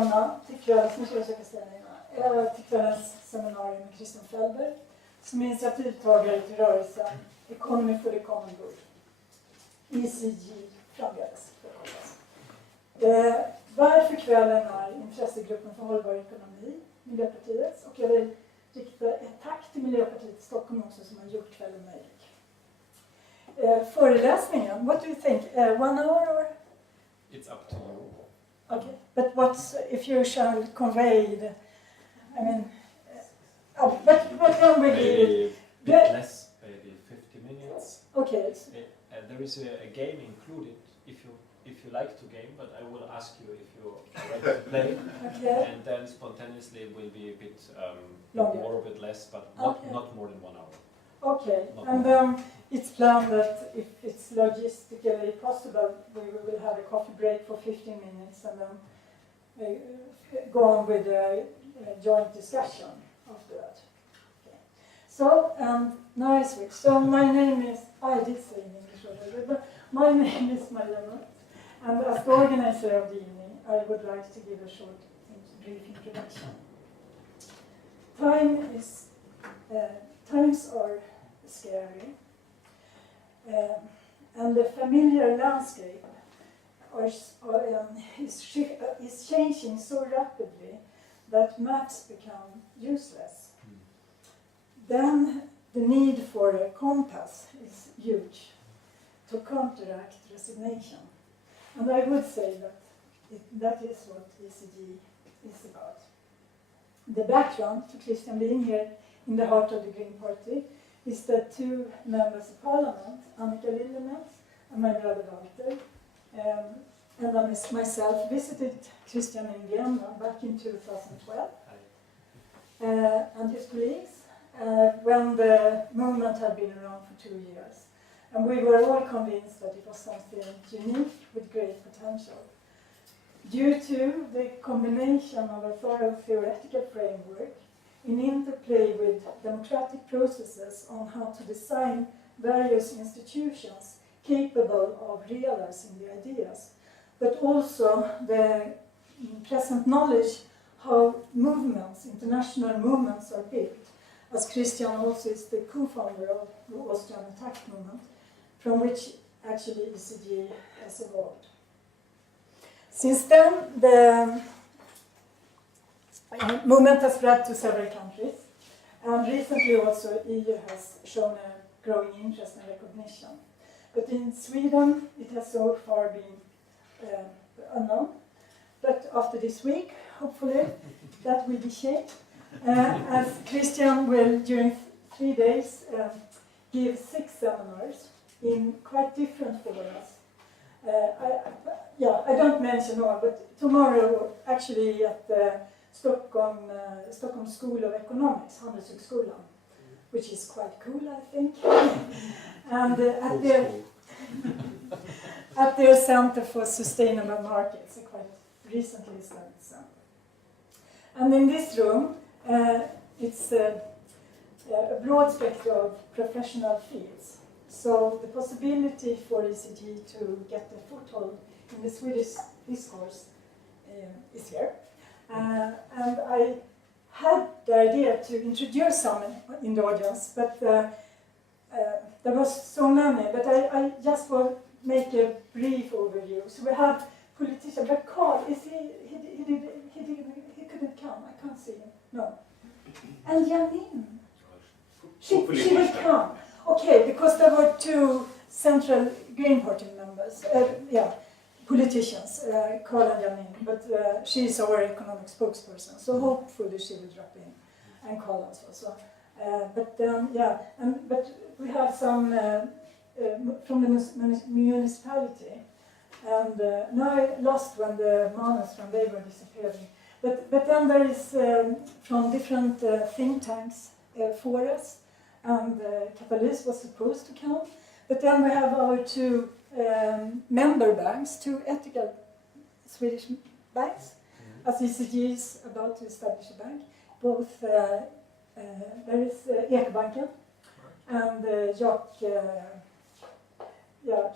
välkomna till kvällens seminarium med Christian Felber som är initiativtagare till rörelsen Economy for the Common Good. ECG framdeles. Varför kvällen är intressegruppen för hållbar ekonomi, Miljopartiet. Och jag vill rikta ett tack till Miljopartiet i Stockholm också som har gjort kvällen möjlig. Föreläsningen, what do you think? 1 hour or? It's up to you. Okay, but what's if you shall convey the? I mean, but don't Maybe really. a bit less, maybe 50 minutes. Okay. There is a game included if you like to game, but I will ask you if you like to play. Okay. And then spontaneously it will be a bit Longer. more, a bit less, but not more than 1 hour. Okay, Not and it's planned that if it's logistically possible, we will have a coffee break for 15 minutes and then go on with a joint discussion after that. Okay. So, now I switch. So my name is, I did say in English already, but my name is Miljopartiet, and as the organizer of the evening, I would like to give a short, brief introduction. Times are scary, and the familiar landscape is changing so rapidly that maps become useless. Then the need for a compass is huge to counteract resignation. And I would say that that is what ECG is about. The background to Christian being here in the heart of the Green Party is that 2 members of parliament, Annika Lillemets and my brother Walter, and I myself visited Christian in Vienna back in 2012, and his colleagues, when the movement had been around for 2 years. And we were all convinced that it was something unique with great potential. Due to the combination of a thorough theoretical framework in interplay with democratic processes on how to design various institutions capable of realizing the ideas, but also the present knowledge how movements, international movements are built, as Christian also is the co-founder of the Austrian Attack movement, from which actually ECG has evolved. Since then, the movement has spread to several countries, and recently also EU has shown a growing interest and recognition. But in Sweden, it has so far been unknown. But after this week, hopefully, that will be changed, as Christian will, during 3 days, give 6 seminars in quite different forums. I don't mention all, but tomorrow, actually at the Stockholm School of Economics, Handelshögskolan, which is quite cool, I think. And at their Center for Sustainable Markets, a quite recently established center. And in this room, it's a broad spectrum of professional fields. So the possibility for ECG to get a foothold in the Swedish discourse is here. And I had the idea to introduce some in the audience, but there was so many, but I just will make a brief overview. So we have politicians, but Carl, he couldn't come, I can't see him, no. And Janine, she will come. Okay, because there were 2 central Green Party members, politicians, Carl and Janine, but she is our economic spokesperson, so hopefully she will drop in, and Carl also. But we have some from the municipality, and now I lost when the manus from they were disappearing. But then there is from different think tanks, Forest, and Catalyst was supposed to come. But then we have our 2 member banks, 2 ethical Swedish banks, as ECG is about to establish a bank. Both, there is Ekbanken and Jack,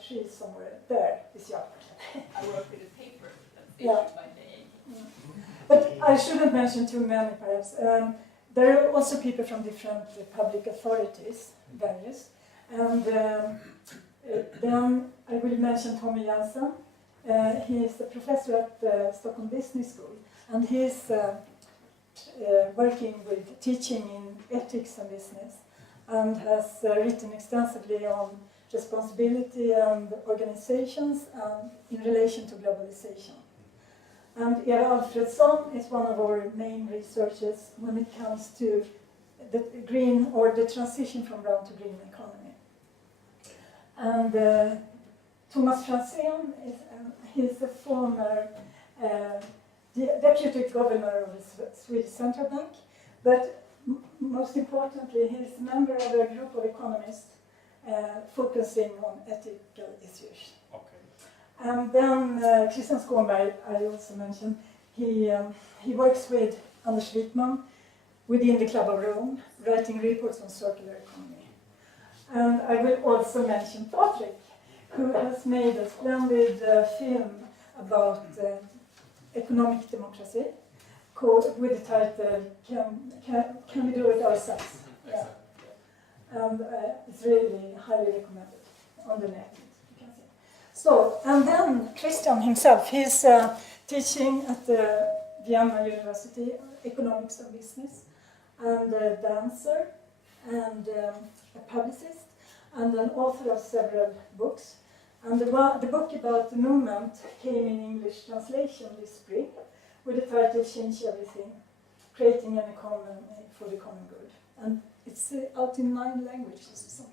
she's somewhere, there is Jack. I work with a paper that's issued by the But I shouldn't mention too many, perhaps. There are also people from different public authorities, various. And then I will mention Tommy Jensen. He is a professor at the Stockholm Business School, and he is working with teaching in ethics and business, and has written extensively on responsibility and organizations in relation to globalization. And Eva Alfredsson is one of our main researchers when it comes to the green, or the transition from brown to green economy. And Thomas Franzén he's a former deputy governor of the Swedish Central Bank, but most importantly, he's a member of a group of economists focusing on ethical issues. Okay. And then Christian Skånberg, I also mentioned, he works with Anders Wijkman within the Club of Rome, writing reports on circular economy. And I will also mention Patrick, who has made a splendid film about economic democracy, with the title Can We Do It Ourselves? Yeah. And it's really highly recommended on the net. You can see. So, and then Christian himself, he's teaching at the Vienna University, economics and business, and a dancer, and a publicist, and an author of several books. And the book about the movement came in English translation this spring, with the title Change Everything, Creating an Economy for the Common Good. And it's out in 9 languages. So.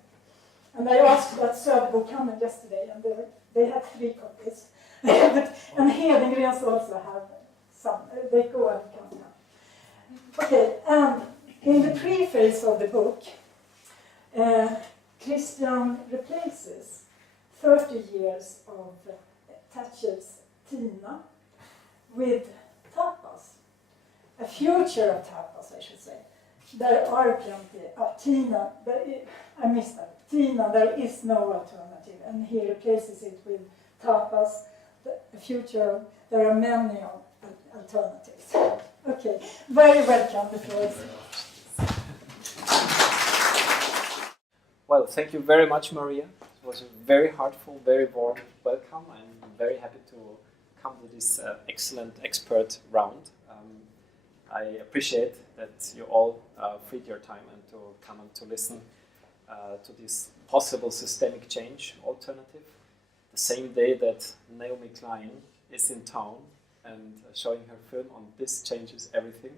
And I asked at Söderbokhandeln yesterday, and they have 3 copies. And Hedengrens also have some. They go and come now. Okay, in the preface of the book, Christian replaces 30 years of Thatcher's Tina with tapas. A future of tapas, I should say. There are plenty of Tina. I missed that. Tina, there is no alternative. And he replaces it with tapas. The future, there are many alternatives. Okay, very welcome. The floor is yours. Well, thank you very much, Maria. It was a very heartful, very warm welcome. I'm very happy to come to this excellent expert round. I appreciate that you all freed your time and to come and to listen to this possible systemic change alternative. The same day that Naomi Klein is in town and showing her film on This Changes Everything.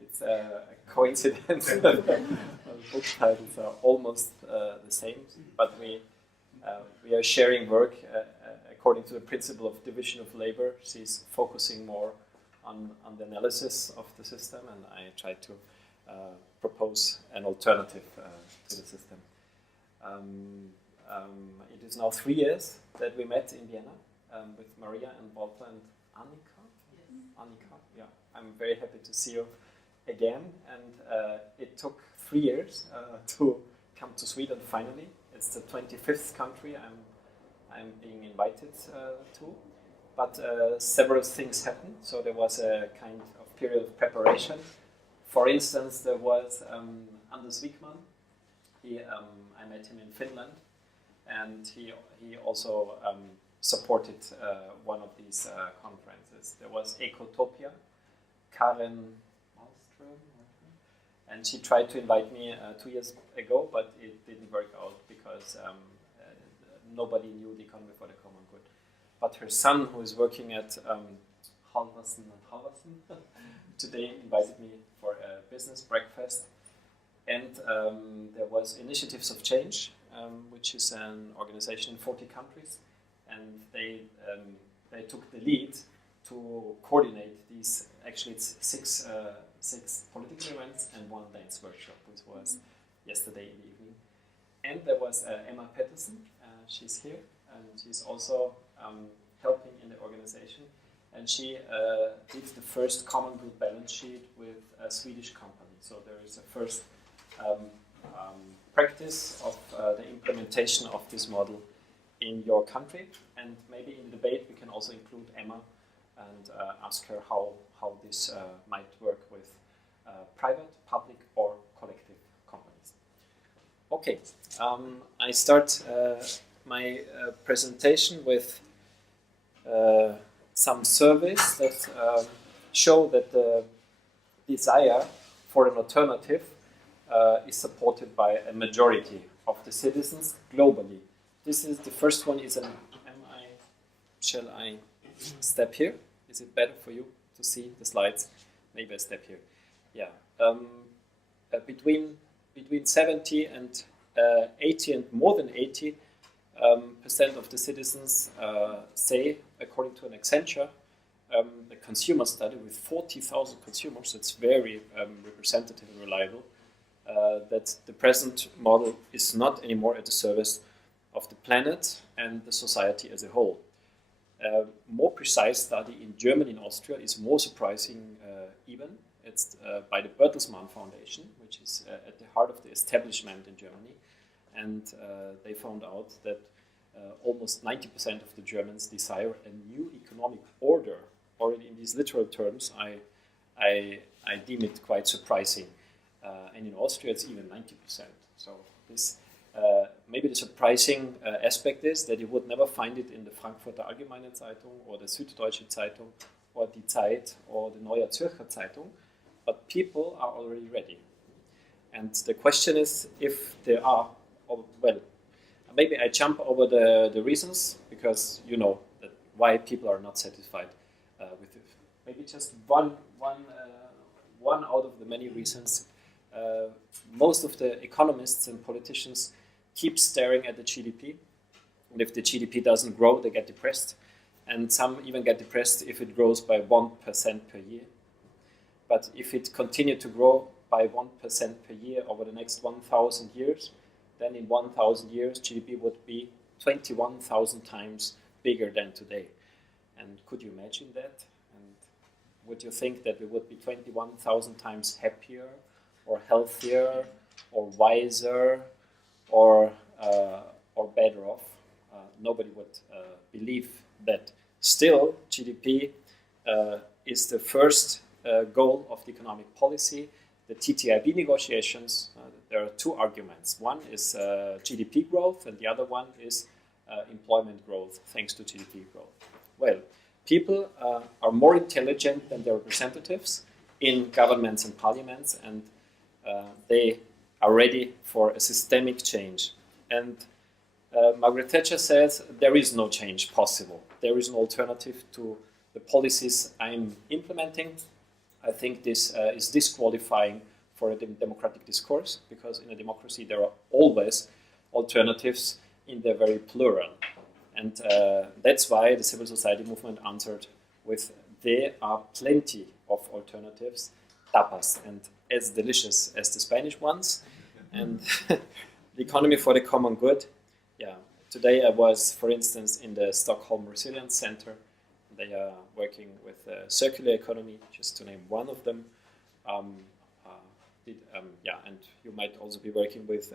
It's a coincidence that the book titles are almost the same, but we are sharing work according to the principle of division of labor. She's focusing more on the analysis of the system, and I try to propose an alternative to the system. It is now 3 years that we met in Vienna with Maria and Walter and Annika. Yes. Annika, yeah. I'm very happy to see you again, and it took 3 years to come to Sweden finally. It's the 25th country I'm being invited to, but several things happened, so there was a kind of period of preparation. For instance, there was Anders Wijkman. I met him in Finland, and he also supported one of these conferences. There was Ecotopia, Karen Malmström, and she tried to invite me 2 years ago, but it didn't work out because nobody knew the economy for the common good. But her son, who is working at Halvorsen today invited me for a business breakfast. And there was Initiatives of Change, which is an organization in 40 countries, and they took the lead to coordinate these. Actually, it's six political events and 1 dance workshop, which was yesterday in the evening. And there was Emma Pettersson. She's here, and she's also helping in the organization. And she did the first common good balance sheet with a Swedish company. So there is a first practice of the implementation of this model in your country. And maybe in the debate we can also include Emma and ask her how this might work with private, public, or collective companies. Okay, I start my presentation with some surveys that show that the desire for an alternative is supported by a majority of the citizens globally. This is the first one. Shall I step here? Is it better for you to see the slides? Maybe I step here. Yeah. Between 70 and 80 and more than 80% of the citizens say, according to an Accenture, a consumer study with 40,000 consumers, it's very representative and reliable, that the present model is not anymore at the service of the planet and the society as a whole. More precise study in Germany and Austria is more surprising even. It's by the Bertelsmann Foundation, which is at the heart of the establishment in Germany. And they found out that almost 90% of the Germans desire a new economic order. Already in these literal terms, I deem it quite surprising. And in Austria, it's even 90%. So this maybe the surprising aspect is that you would never find it in the Frankfurter Allgemeine Zeitung or the Süddeutsche Zeitung or Die Zeit or the Neue Zürcher Zeitung, but people are already ready. And the question is if there are, well, maybe I jump over the reasons because you know that why people are not satisfied with it. Maybe just one out of the many reasons. Most of the economists and politicians keep staring at the GDP. And if the GDP doesn't grow, they get depressed. And some even get depressed if it grows by 1% per year. But if it continued to grow by 1% per year over the next 1,000 years, then in 1,000 years, GDP would be 21,000 times bigger than today. And could you imagine that? And would you think that we would be 21,000 times happier or healthier or wiser or better off? Nobody would believe that. Still, GDP is the first goal of the economic policy. The TTIP negotiations, there are two arguments. One is GDP growth, and the other one is employment growth, thanks to GDP growth. Well, people are more intelligent than their representatives in governments and parliaments, and they are ready for a systemic change. And Margaret Thatcher says there is no change possible. There is an alternative to the policies I'm implementing. I think this is disqualifying for a democratic discourse, because in a democracy there are always alternatives in the very plural. And that's why the civil society movement answered with, there are plenty of alternatives, tapas, and as delicious as the Spanish ones. And the economy for the common good. Yeah, today I was, for instance, in the Stockholm Resilience Center. They are working with circular economy, just to name one of them. And you might also be working with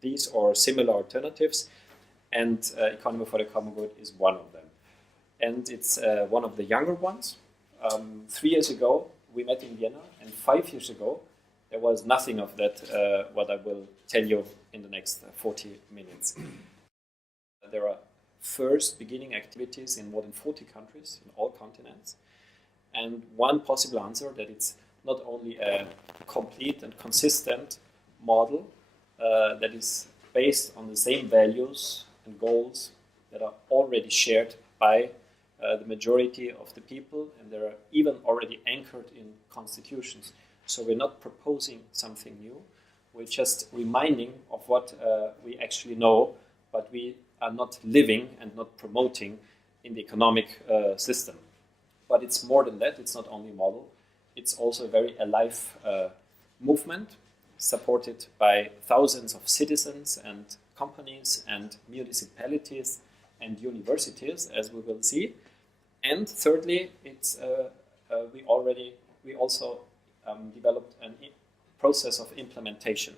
these or similar alternatives. And economy for the common good is one of them. And it's one of the younger ones. 3 years ago, we met in Vienna, and 5 years ago, there was nothing of that, what I will tell you in the next 40 minutes. There are first beginning activities in more than 40 countries in all continents. And one possible answer that it's not only a complete and consistent model that is based on the same values and goals that are already shared by the majority of the people, and they are even already anchored in constitutions. So we're not proposing something new, we're just reminding of what we actually know, but we are not living and not promoting in the economic system. But it's more than that, it's not only a model, it's also a very alive movement supported by thousands of citizens and companies and municipalities and universities, as we will see. And thirdly, it's we also developed a process of implementation.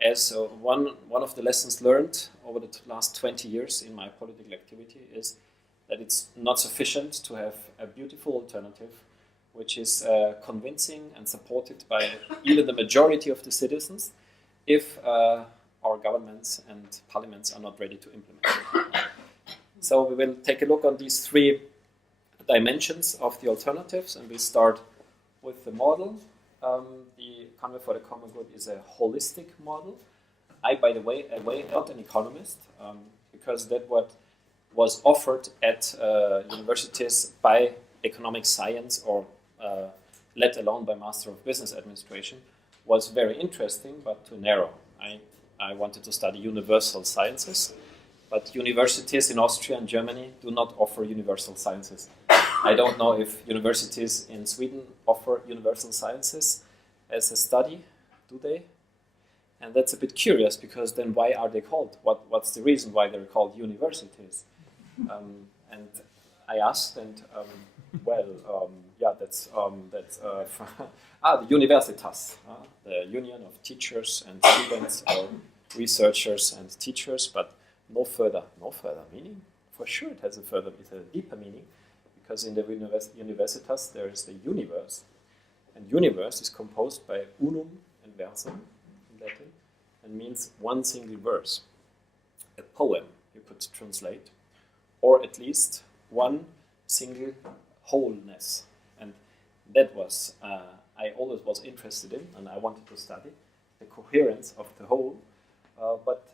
As one of the lessons learned over the last 20 years in my political activity is that it's not sufficient to have a beautiful alternative which is convincing and supported by even the majority of the citizens if our governments and parliaments are not ready to implement it. So we will take a look on these three dimensions of the alternatives, and we start with the model. The Conway for the Common Good is a holistic model. I, by the way, not an economist, because that what was offered at universities by economic science or let alone by Master of Business Administration was very interesting, but too narrow. I wanted to study universal sciences, but universities in Austria and Germany do not offer universal sciences. I don't know if universities in Sweden offer universal sciences as a study, do they? And that's a bit curious, because then why are they called? What's the reason why they're called universities? And I asked, and that's the Universitas, the Union of Teachers and Students, or researchers and teachers, but no further meaning. For sure, it's a deeper meaning, because in the Universitas there is the universe, and universe is composed by unum and versum in Latin, and means one single verse, a poem you could translate, or at least one single wholeness. And that was I always was interested in, and I wanted to study the coherence of the whole, but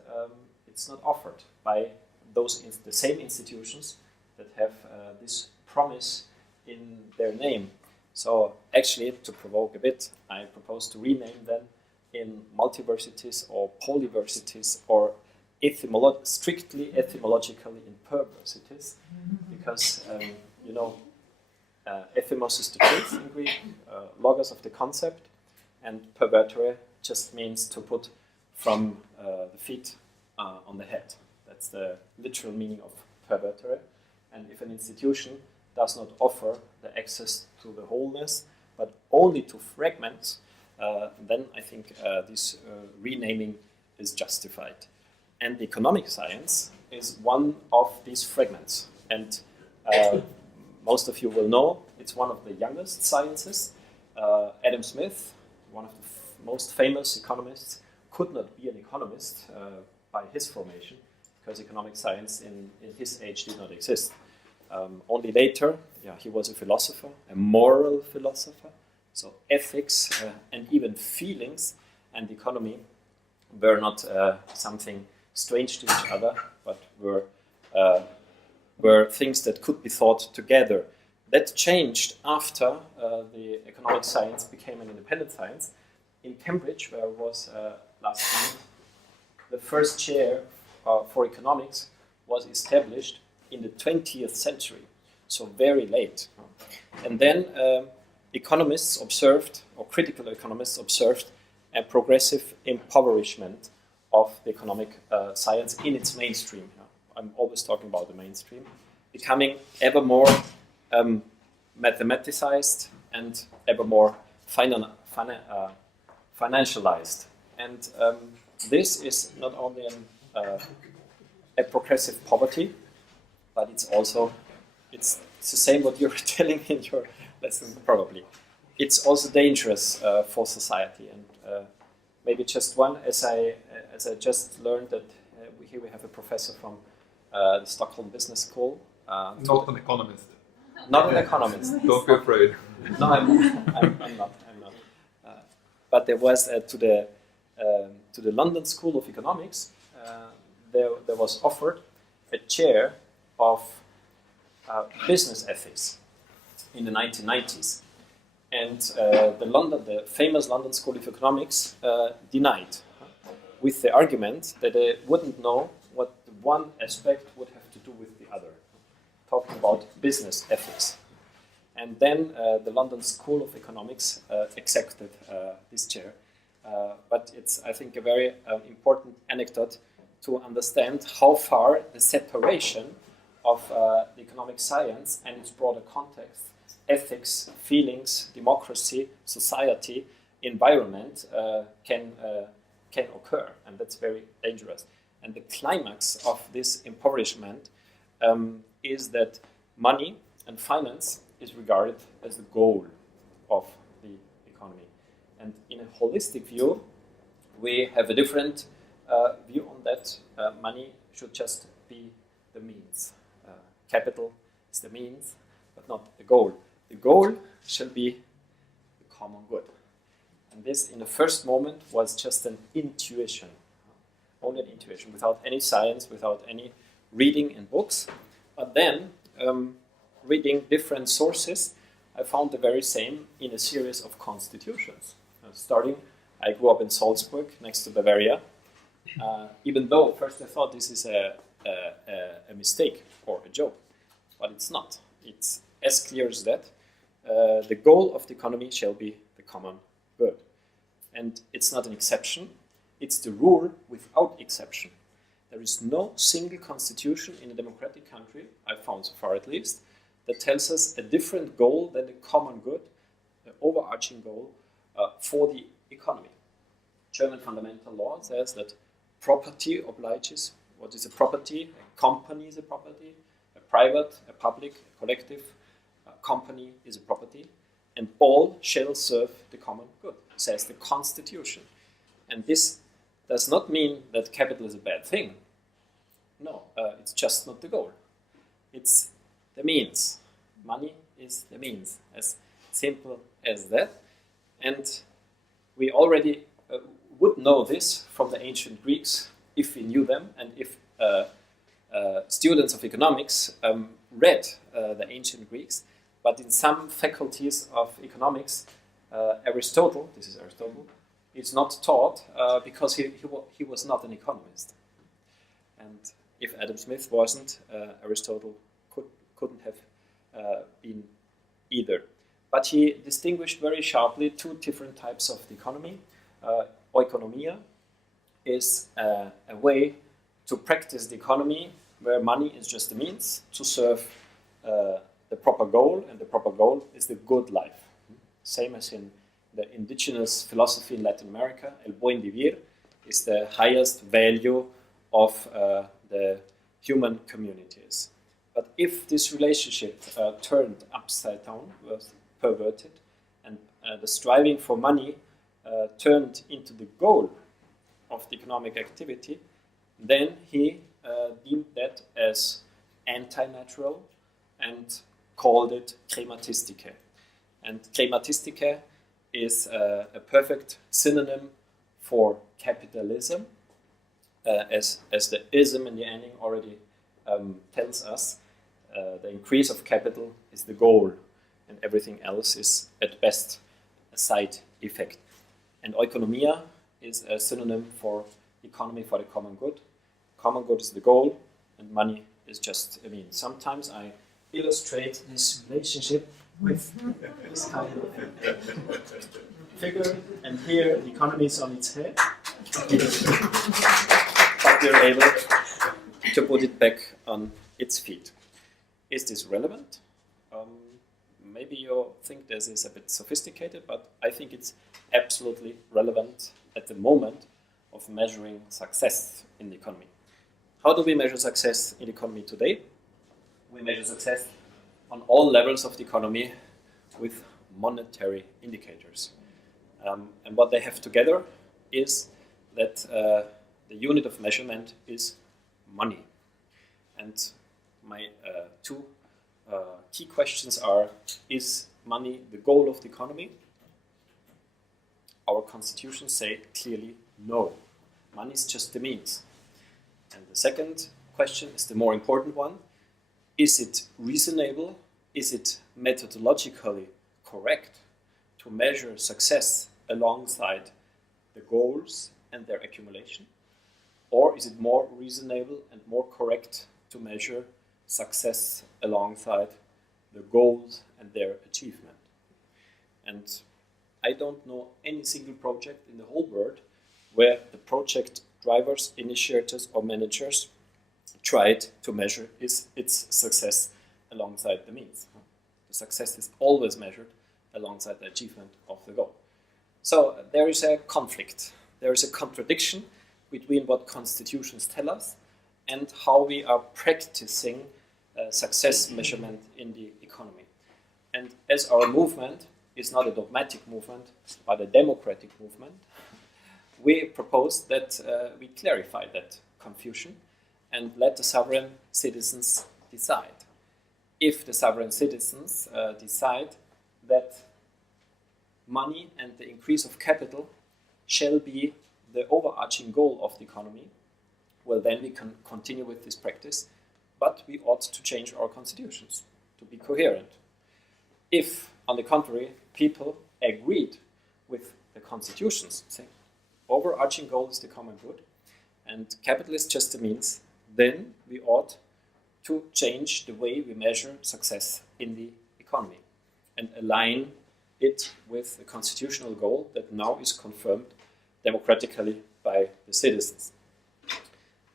it's not offered by the same institutions that have this promise in their name. So actually, to provoke a bit, I propose to rename them in multiversities or polyversities, or strictly etymologically in perversities, because ethymos is the truth in Greek, logos of the concept, and pervertere just means to put from the feet on the head. That's the literal meaning of pervertere. And if an institution does not offer the access to the wholeness, but only to fragments, then I think this renaming is justified. And the economic science is one of these fragments. And most of you will know it's one of the youngest sciences. Adam Smith, one of the most famous economists, could not be an economist by his formation, because economic science in his age did not exist. Only later, he was a philosopher, a moral philosopher. So ethics and even feelings and economy were not something strange to each other, but were things that could be thought together. That changed after the economic science became an independent science. In Cambridge, where I was last month, the first chair for economics was established in the 20th century, so very late. And then economists observed, or critical economists observed, a progressive impoverishment of the economic science in its mainstream. I'm always talking about the mainstream, becoming ever more mathematicized and ever more financialized. And this is not only a progressive poverty, but it's the same what you're telling in your lesson, probably. It's also dangerous for society. And maybe just one, as I just learned that here we have a professor from the Stockholm Business School. Not an economist. Not an economist. Don't be afraid. No, I'm not. But there was to the London School of Economics, there was offered a chair of business ethics in the 1990s, and the famous London School of Economics denied, with the argument that they wouldn't know what the one aspect would have to do with the other, talking about business ethics. And then the London School of Economics accepted this chair. But it's, I think, a very important anecdote to understand how far the separation of the economic science and its broader context, ethics, feelings, democracy, society, environment, can occur. And that's very dangerous. And the climax of this impoverishment is that money and finance is regarded as the goal of the economy. And in a holistic view, we have a different view on that. Money should just be the means. Capital is the means, but not the goal. The goal shall be the common good. And this, in the first moment, was just an intuition. Only an intuition, without any science, without any reading in books. But then, reading different sources, I found the very same in a series of constitutions. Starting, I grew up in Salzburg, next to Bavaria. Even though first I thought this is a mistake or a joke, but it's not. It's as clear as that. The goal of the economy shall be the common good. And it's not an exception, it's the rule without exception. There is no single constitution in a democratic country, I found so far at least, that tells us a different goal than the common good, the overarching goal for the economy. German fundamental law says that property obliges. What is a property? A company is a property. A private, a public, a collective company is a property. And all shall serve the common good, says the Constitution. And this does not mean that capital is a bad thing. No, it's just not the goal. It's the means. Money is the means, as simple as that. And we already would know this from the ancient Greeks, if we knew them, and if students of economics read the ancient Greeks. But in some faculties of economics, Aristotle, this is Aristotle, is not taught because he was not an economist. And if Adam Smith wasn't, Aristotle couldn't have been either. But he distinguished very sharply two different types of the economy. Oikonomia is a way to practice the economy where money is just a means to serve the proper goal, and the proper goal is the good life. Same as in the indigenous philosophy in Latin America, el buen vivir is the highest value of the human communities. But if this relationship turned upside down, was perverted, and the striving for money turned into the goal of the economic activity, then he deemed that as anti-natural and called it krematistike. And krematistike is a perfect synonym for capitalism, as the ism in the ending already tells us. The increase of capital is the goal, and everything else is at best a side effect. And oikonomia is a synonym for economy for the common good. Common good is the goal, and money is just a means. Sometimes I illustrate this relationship with this kind of figure, and here the economy is on its head, but we're able to put it back on its feet. Is this relevant? Maybe you think this is a bit sophisticated, but I think it's absolutely relevant at the moment of measuring success in the economy. How do we measure success in the economy today? We measure success on all levels of the economy with monetary indicators. And what they have together is that the unit of measurement is money. And my two key questions are, is money the goal of the economy? Our constitutions say clearly no. Money is just the means. And the second question is the more important one. Is it reasonable? Is it methodologically correct to measure success alongside the goals and their accumulation? Or is it more reasonable and more correct to measure success alongside the goals and their achievement? And I don't know any single project in the whole world where the project drivers, initiators, or managers tried to measure its success alongside the means. The success is always measured alongside the achievement of the goal. So there is a conflict, there is a contradiction between what constitutions tell us and how we are practicing success measurement in the economy. And as our movement is not a dogmatic movement, but a democratic movement, we propose that we clarify that confusion and let the sovereign citizens decide. If the sovereign citizens decide that money and the increase of capital shall be the overarching goal of the economy, well, then we can continue with this practice, but we ought to change our constitutions to be coherent. If, on the contrary, people agreed with the constitutions, saying overarching goal is the common good, and capital is just a means, then we ought to change the way we measure success in the economy and align it with the constitutional goal that now is confirmed democratically by the citizens.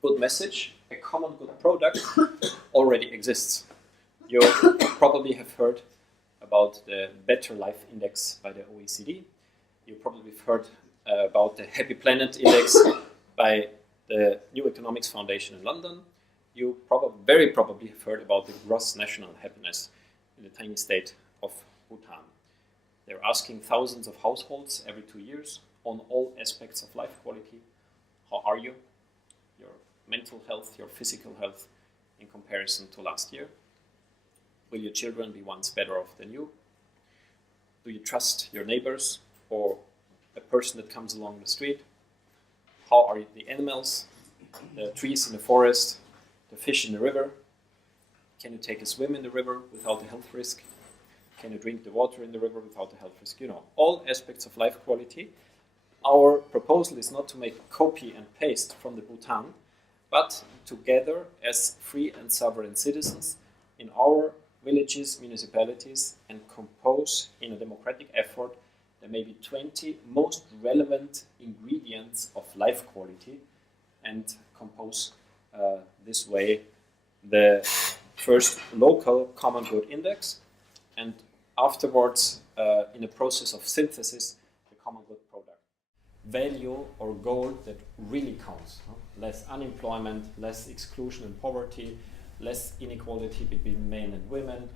Good message, a common good product already exists. You probably have heard about the Better Life Index by the OECD. You probably have heard about the Happy Planet Index by the New Economics Foundation in London. You very probably have heard about the gross national happiness in the tiny state of Bhutan. They're asking thousands of households every 2 years on all aspects of life quality. How are you? Your mental health, your physical health in comparison to last year. Will your children be once better off than you? Do you trust your neighbors or a person that comes along the street? How are the animals, the trees in the forest, the fish in the river? Can you take a swim in the river without a health risk? Can you drink the water in the river without a health risk? You know, all aspects of life quality. Our proposal is not to make copy and paste from the Bhutan, but together as free and sovereign citizens in our villages, municipalities, and compose in a democratic effort the maybe 20 most relevant ingredients of life quality and compose this way the first local common good index and afterwards in a process of synthesis the common good product. Value or goal that really counts. Less unemployment, less exclusion and poverty, less inequality between men and women,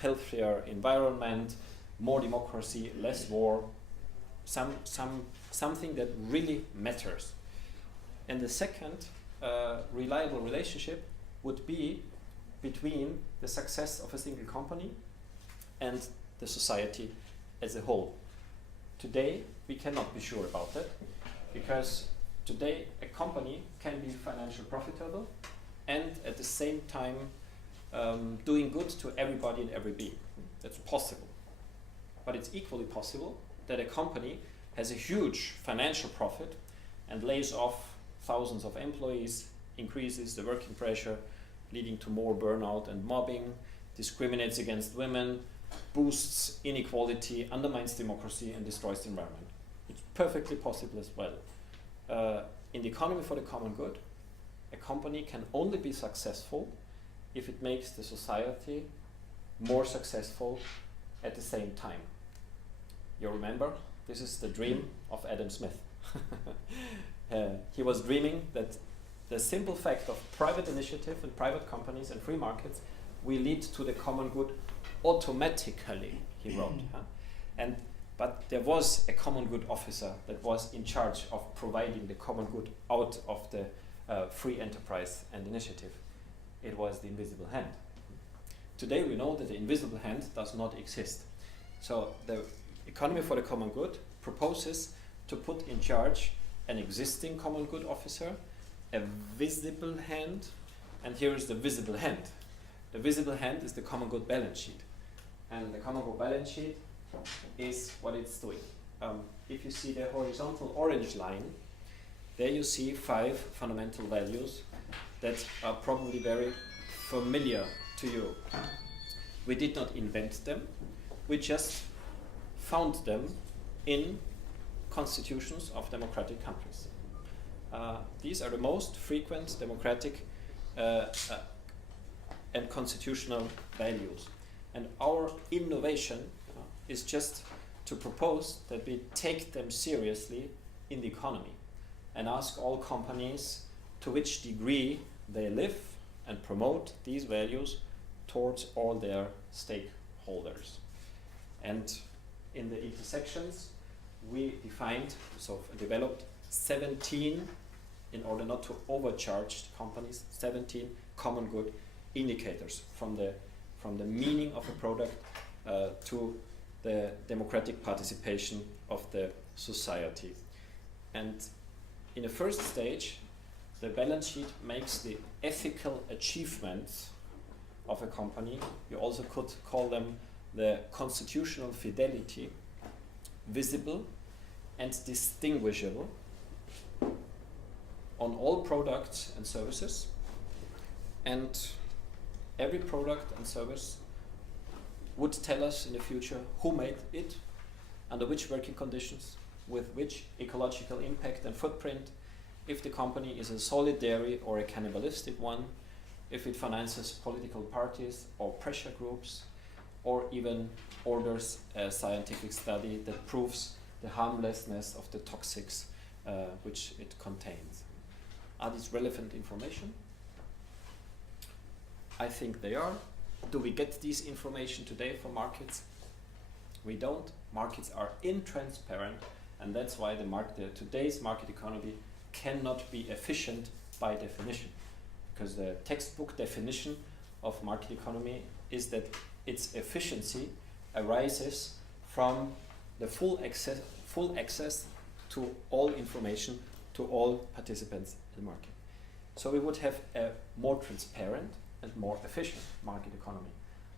healthier environment, more democracy, less war, something that really matters. And the second reliable relationship would be between the success of a single company and the society as a whole. Today, we cannot be sure about that because today a company can be financially profitable and at the same time doing good to everybody and every being. That's possible. But it's equally possible that a company has a huge financial profit and lays off thousands of employees, increases the working pressure, leading to more burnout and mobbing, discriminates against women, boosts inequality, undermines democracy, and destroys the environment. It's perfectly possible as well. In the economy for the common good, a company can only be successful if it makes the society more successful at the same time. You remember, this is the dream of Adam Smith. He was dreaming that the simple fact of private initiative and private companies and free markets will lead to the common good automatically, he wrote. But there was a common good officer that was in charge of providing the common good out of the free enterprise and initiative. It was the invisible hand. Today we know that the invisible hand does not exist. So the economy for the common good proposes to put in charge an existing common good officer, a visible hand, and here is the visible hand. The visible hand is the common good balance sheet. And the common good balance sheet is what it's doing. If you see the horizontal orange line, there you see 5 fundamental values that are probably very familiar to you. We did not invent them, we just found them in constitutions of democratic countries. These are the most frequent democratic and constitutional values. And our innovation is just to propose that we take them seriously in the economy and ask all companies to which degree they live and promote these values towards all their stakeholders. And in the intersections, we developed 17, in order not to overcharge companies, 17 common good indicators from the meaning of a product to the democratic participation of the society. And in the first stage, the balance sheet makes the ethical achievements of a company, you also could call them the constitutional fidelity, visible and distinguishable on all products and services, and every product and service would tell us in the future who made it, under which working conditions, with which ecological impact and footprint, if the company is a solidary or a cannibalistic one, if it finances political parties or pressure groups, or even orders a scientific study that proves the harmlessness of the toxics which it contains. Are these relevant information? I think they are. Do we get this information today from markets? We don't. Markets are intransparent, and that's why today's market economy cannot be efficient by definition. Because the textbook definition of market economy is that its efficiency arises from the full access to all information, to all participants in the market. So we would have a more transparent and more efficient market economy.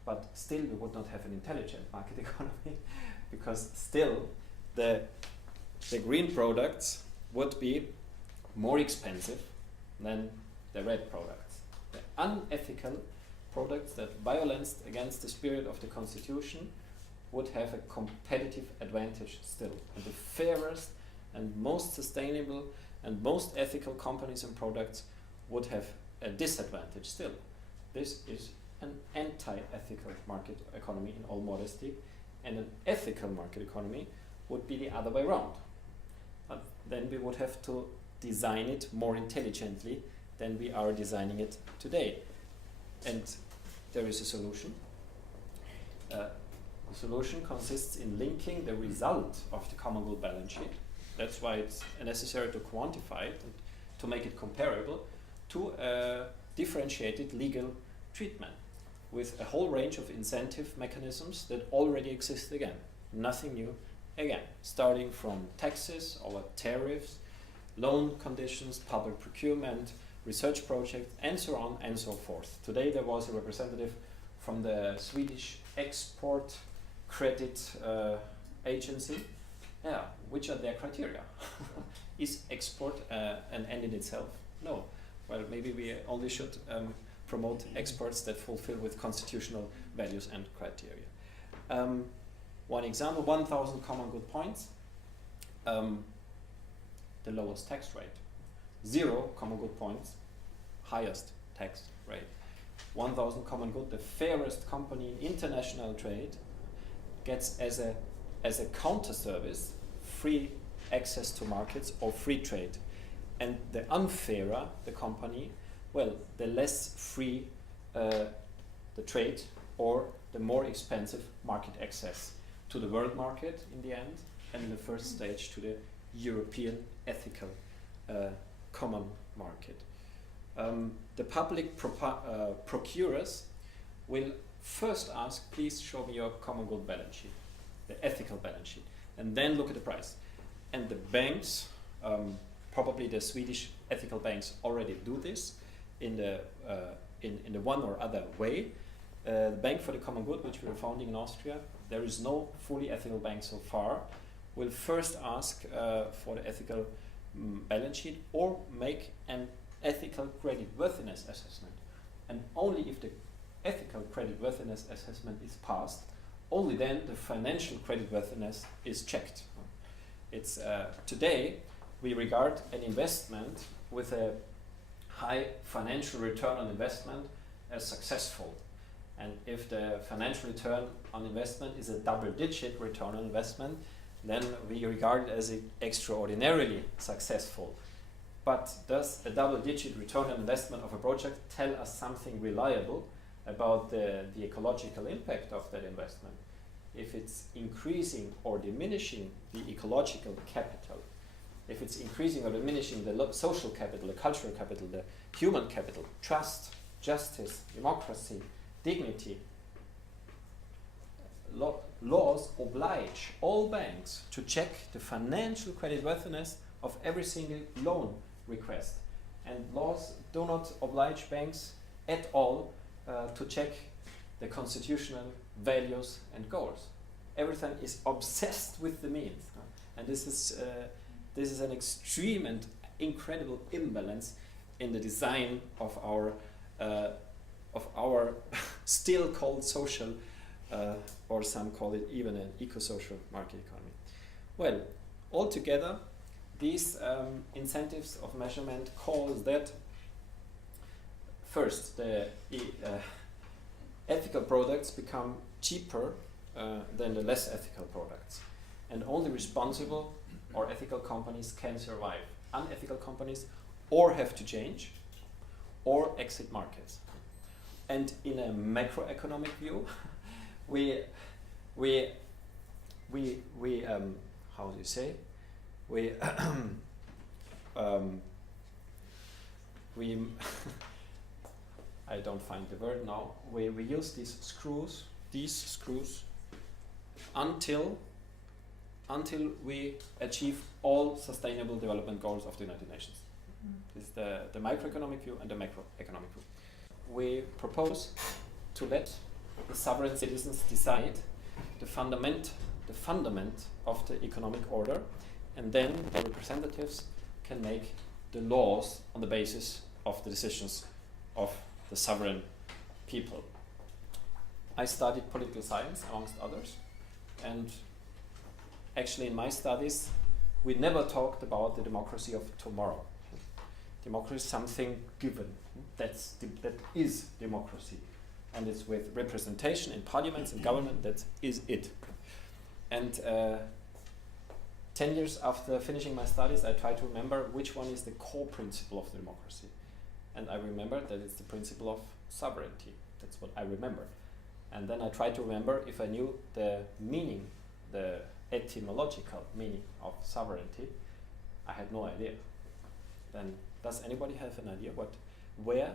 But still we would not have an intelligent market economy, because still the green products would be more expensive than the red products. The unethical products that violence against the spirit of the Constitution would have a competitive advantage still. And the fairest and most sustainable and most ethical companies and products would have a disadvantage still. This is an anti-ethical market economy in all modesty, and an ethical market economy would be the other way around. But then we would have to design it more intelligently than we are designing it today. And there is a solution. The solution consists in linking the result of the common good balance sheet. That's why it's necessary to quantify it and to make it comparable to a differentiated legal treatment with a whole range of incentive mechanisms that already exist again. Nothing new again, starting from taxes over tariffs, loan conditions, public procurement, research projects, and so on and so forth. Today there was a representative from the Swedish Export Credit Agency. Yeah, which are their criteria? Is export an end in itself? No. Well, maybe we only should promote exports that fulfill with constitutional values and criteria. One example, 1,000 common good points, the lowest tax rate. 0 common good points, highest tax rate. 1,000 common good, the fairest company in international trade, gets as a counter service free access to markets or free trade. And the unfairer the company, well, the less free the trade, or the more expensive market access to the world market in the end, and in the first stage to the European ethical common market. The public procurers will first ask, please show me your common good balance sheet, the ethical balance sheet, and then look at the price. And the banks, probably the Swedish ethical banks already do this in the one or other way. The Bank for the Common Good, which we are founding in Austria, there is no fully ethical bank so far, will first ask for the ethical balance sheet or make an ethical creditworthiness assessment. And only if the ethical creditworthiness assessment is passed, only then the financial creditworthiness is checked. It's today we regard an investment with a high financial return on investment as successful. And if the financial return on investment is a double-digit return on investment, then we regard it as extraordinarily successful. But does a double-digit return on investment of a project tell us something reliable about the ecological impact of that investment? If it's increasing or diminishing the ecological capital, if it's increasing or diminishing the social capital, the cultural capital, the human capital, trust, justice, democracy, dignity, laws oblige all banks to check the financial creditworthiness of every single loan request. And laws do not oblige banks at all to check the constitutional values and goals. Everything is obsessed with the means. And this is an extreme and incredible imbalance in the design of our still called social, or some call it even an eco-social market economy. Well, altogether, these incentives of measurement cause that first the ethical products become cheaper than the less ethical products, and only responsible or ethical companies can survive. Unethical companies or have to change or exit markets. And in a macroeconomic view, we how do you say? We I don't find the word now. We use these screws until we achieve all sustainable development goals of the United Nations. This is the microeconomic view and the macroeconomic view. We propose to let the sovereign citizens decide the fundament of the economic order, and then the representatives can make the laws on the basis of the decisions of the sovereign people. I studied political science, amongst others, and actually in my studies we never talked about the democracy of tomorrow. Democracy is something given. That is democracy. And it's with representation in parliaments and government, that is it. And 10 years after finishing my studies, I tried to remember which one is the core principle of democracy. And I remembered that it's the principle of sovereignty. That's what I remember. And then I tried to remember if I knew the meaning, the etymological meaning of sovereignty. I had no idea. Then does anybody have an idea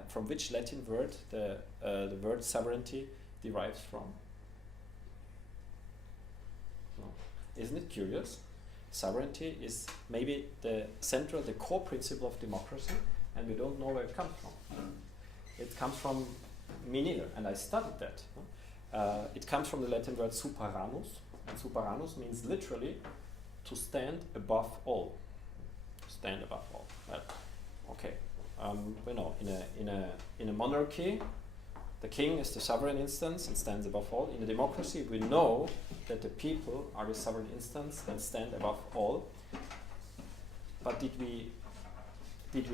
from which Latin word the word sovereignty derives from? No. Isn't it curious? Sovereignty is maybe the core principle of democracy, and we don't know where it comes from. It comes from me neither, and I studied that. It comes from the Latin word superanus, and superanus means literally to stand above all. Stand above all. Well, okay. We know in a monarchy, the king is the sovereign instance and stands above all. In a democracy, we know that the people are the sovereign instance and stand above all. But did we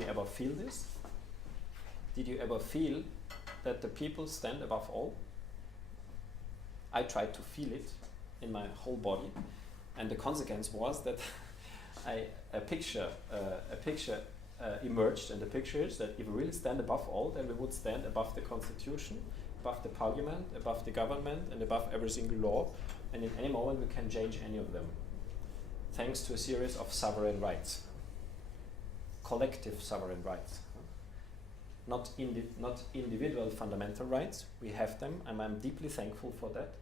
ever feel this? Did you ever feel that the people stand above all? I tried to feel it in my whole body, and the consequence was that a picture emerged, and the picture is that if we really stand above all, then we would stand above the constitution, above the parliament, above the government, and above every single law, and in any moment we can change any of them, thanks to a series of sovereign rights, collective sovereign rights, not individual fundamental rights. We have them, and I'm deeply thankful for that,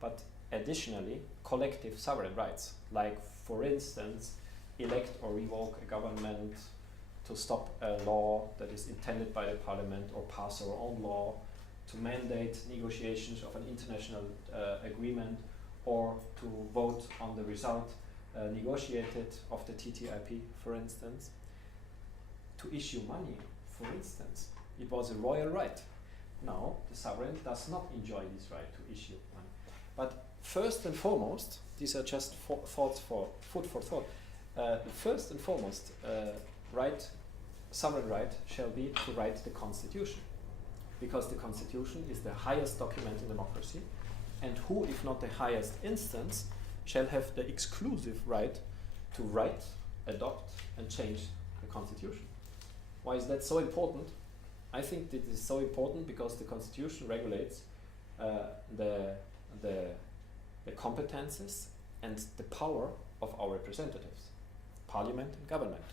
but additionally collective sovereign rights, like for instance elect or revoke a government, to stop a law that is intended by the parliament, or pass our own law, to mandate negotiations of an international agreement, or to vote on the result negotiated of the TTIP, for instance. To issue money, for instance, it was a royal right. Now, the sovereign does not enjoy this right to issue money. But first and foremost, these are just thoughts for food for thought. The first and foremost sovereign right shall be to write the constitution, because the constitution is the highest document in democracy, and who, if not the highest instance, shall have the exclusive right to write, adopt, and change the constitution? Why is that so important? I think that it is so important because the Constitution regulates the competences and the power of our representatives, Parliament and government.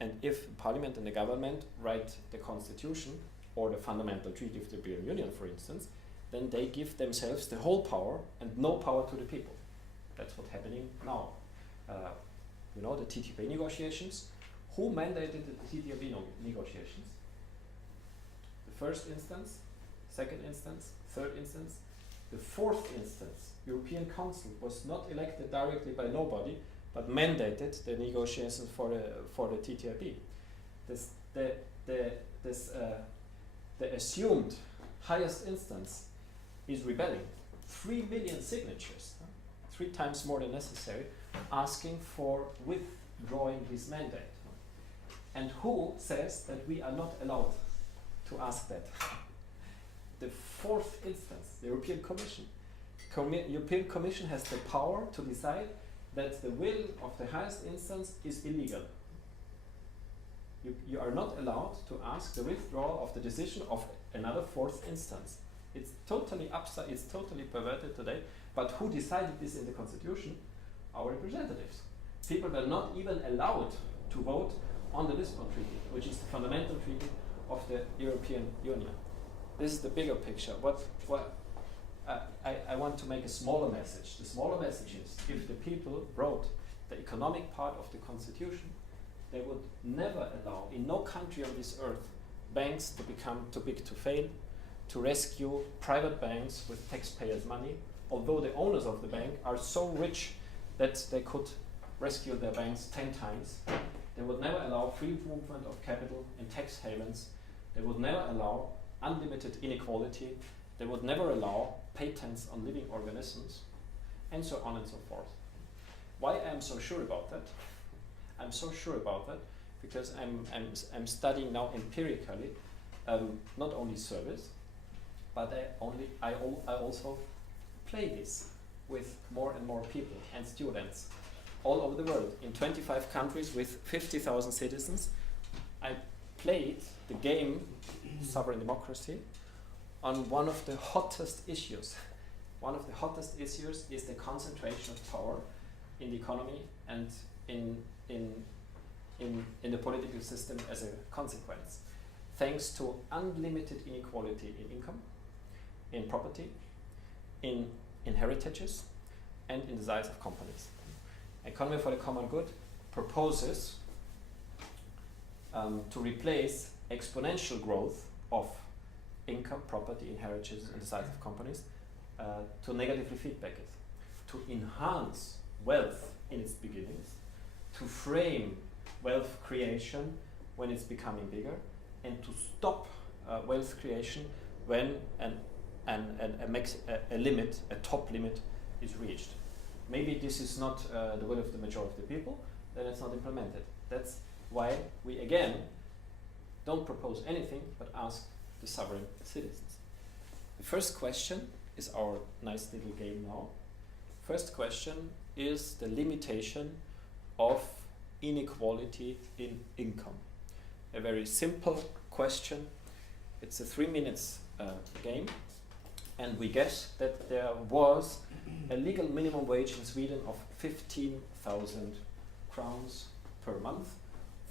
And if Parliament and the government write the Constitution or the Fundamental Treaty of the European Union, for instance, then they give themselves the whole power and no power to the people. That's what's happening now. You know, the TTIP negotiations. Who mandated the TTIP negotiations? The first instance, second instance, third instance. The fourth instance, European Council, was not elected directly by nobody, but mandated the negotiations for the TTIP. The assumed highest instance is rebelling. 3 million signatures, 3 times more than necessary, asking for withdrawing this mandate. And who says that we are not allowed to ask that? The fourth instance, the European Commission. European Commission has the power to decide that the will of the highest instance is illegal. You are not allowed to ask the withdrawal of the decision of another fourth instance. It's totally upside, it's totally perverted today. But who decided this in the Constitution? Our representatives. People were not even allowed to vote on the Lisbon Treaty, which is the fundamental treaty of the European Union. This is the bigger picture. I want to make a smaller message. The smaller message is, if the people wrote the economic part of the Constitution, they would never allow, in no country on this earth, banks to become too big to fail, to rescue private banks with taxpayers' money, although the owners of the bank are so rich that they could rescue their banks 10 times. They would never allow free movement of capital in tax havens. They would never allow unlimited inequality. They would never allow patents on living organisms, and so on and so forth. Why I'm so sure about that? I'm so sure about that because I'm studying now empirically not only service, but I also play this with more and more people and students all over the world. In 25 countries with 50,000 citizens, I played the game sovereign democracy on one of the hottest issues. One of the hottest issues is the concentration of power in the economy and in the political system as a consequence, thanks to unlimited inequality in income, in property, in heritages, and in the size of companies. Economy for the Common Good proposes to replace exponential growth of income, property, inheritances, and the size of companies to negatively feedback it, to enhance wealth in its beginnings, to frame wealth creation when it's becoming bigger, and to stop wealth creation when a limit, a top limit, is reached. Maybe this is not the will of the majority of the people, then it's not implemented. That's why we again don't propose anything but ask the sovereign citizens. The first question is our nice little game now. First question is the limitation of inequality in income. A very simple question. It's a 3 minutes game, and we guess that there was a legal minimum wage in Sweden of 15,000 crowns per month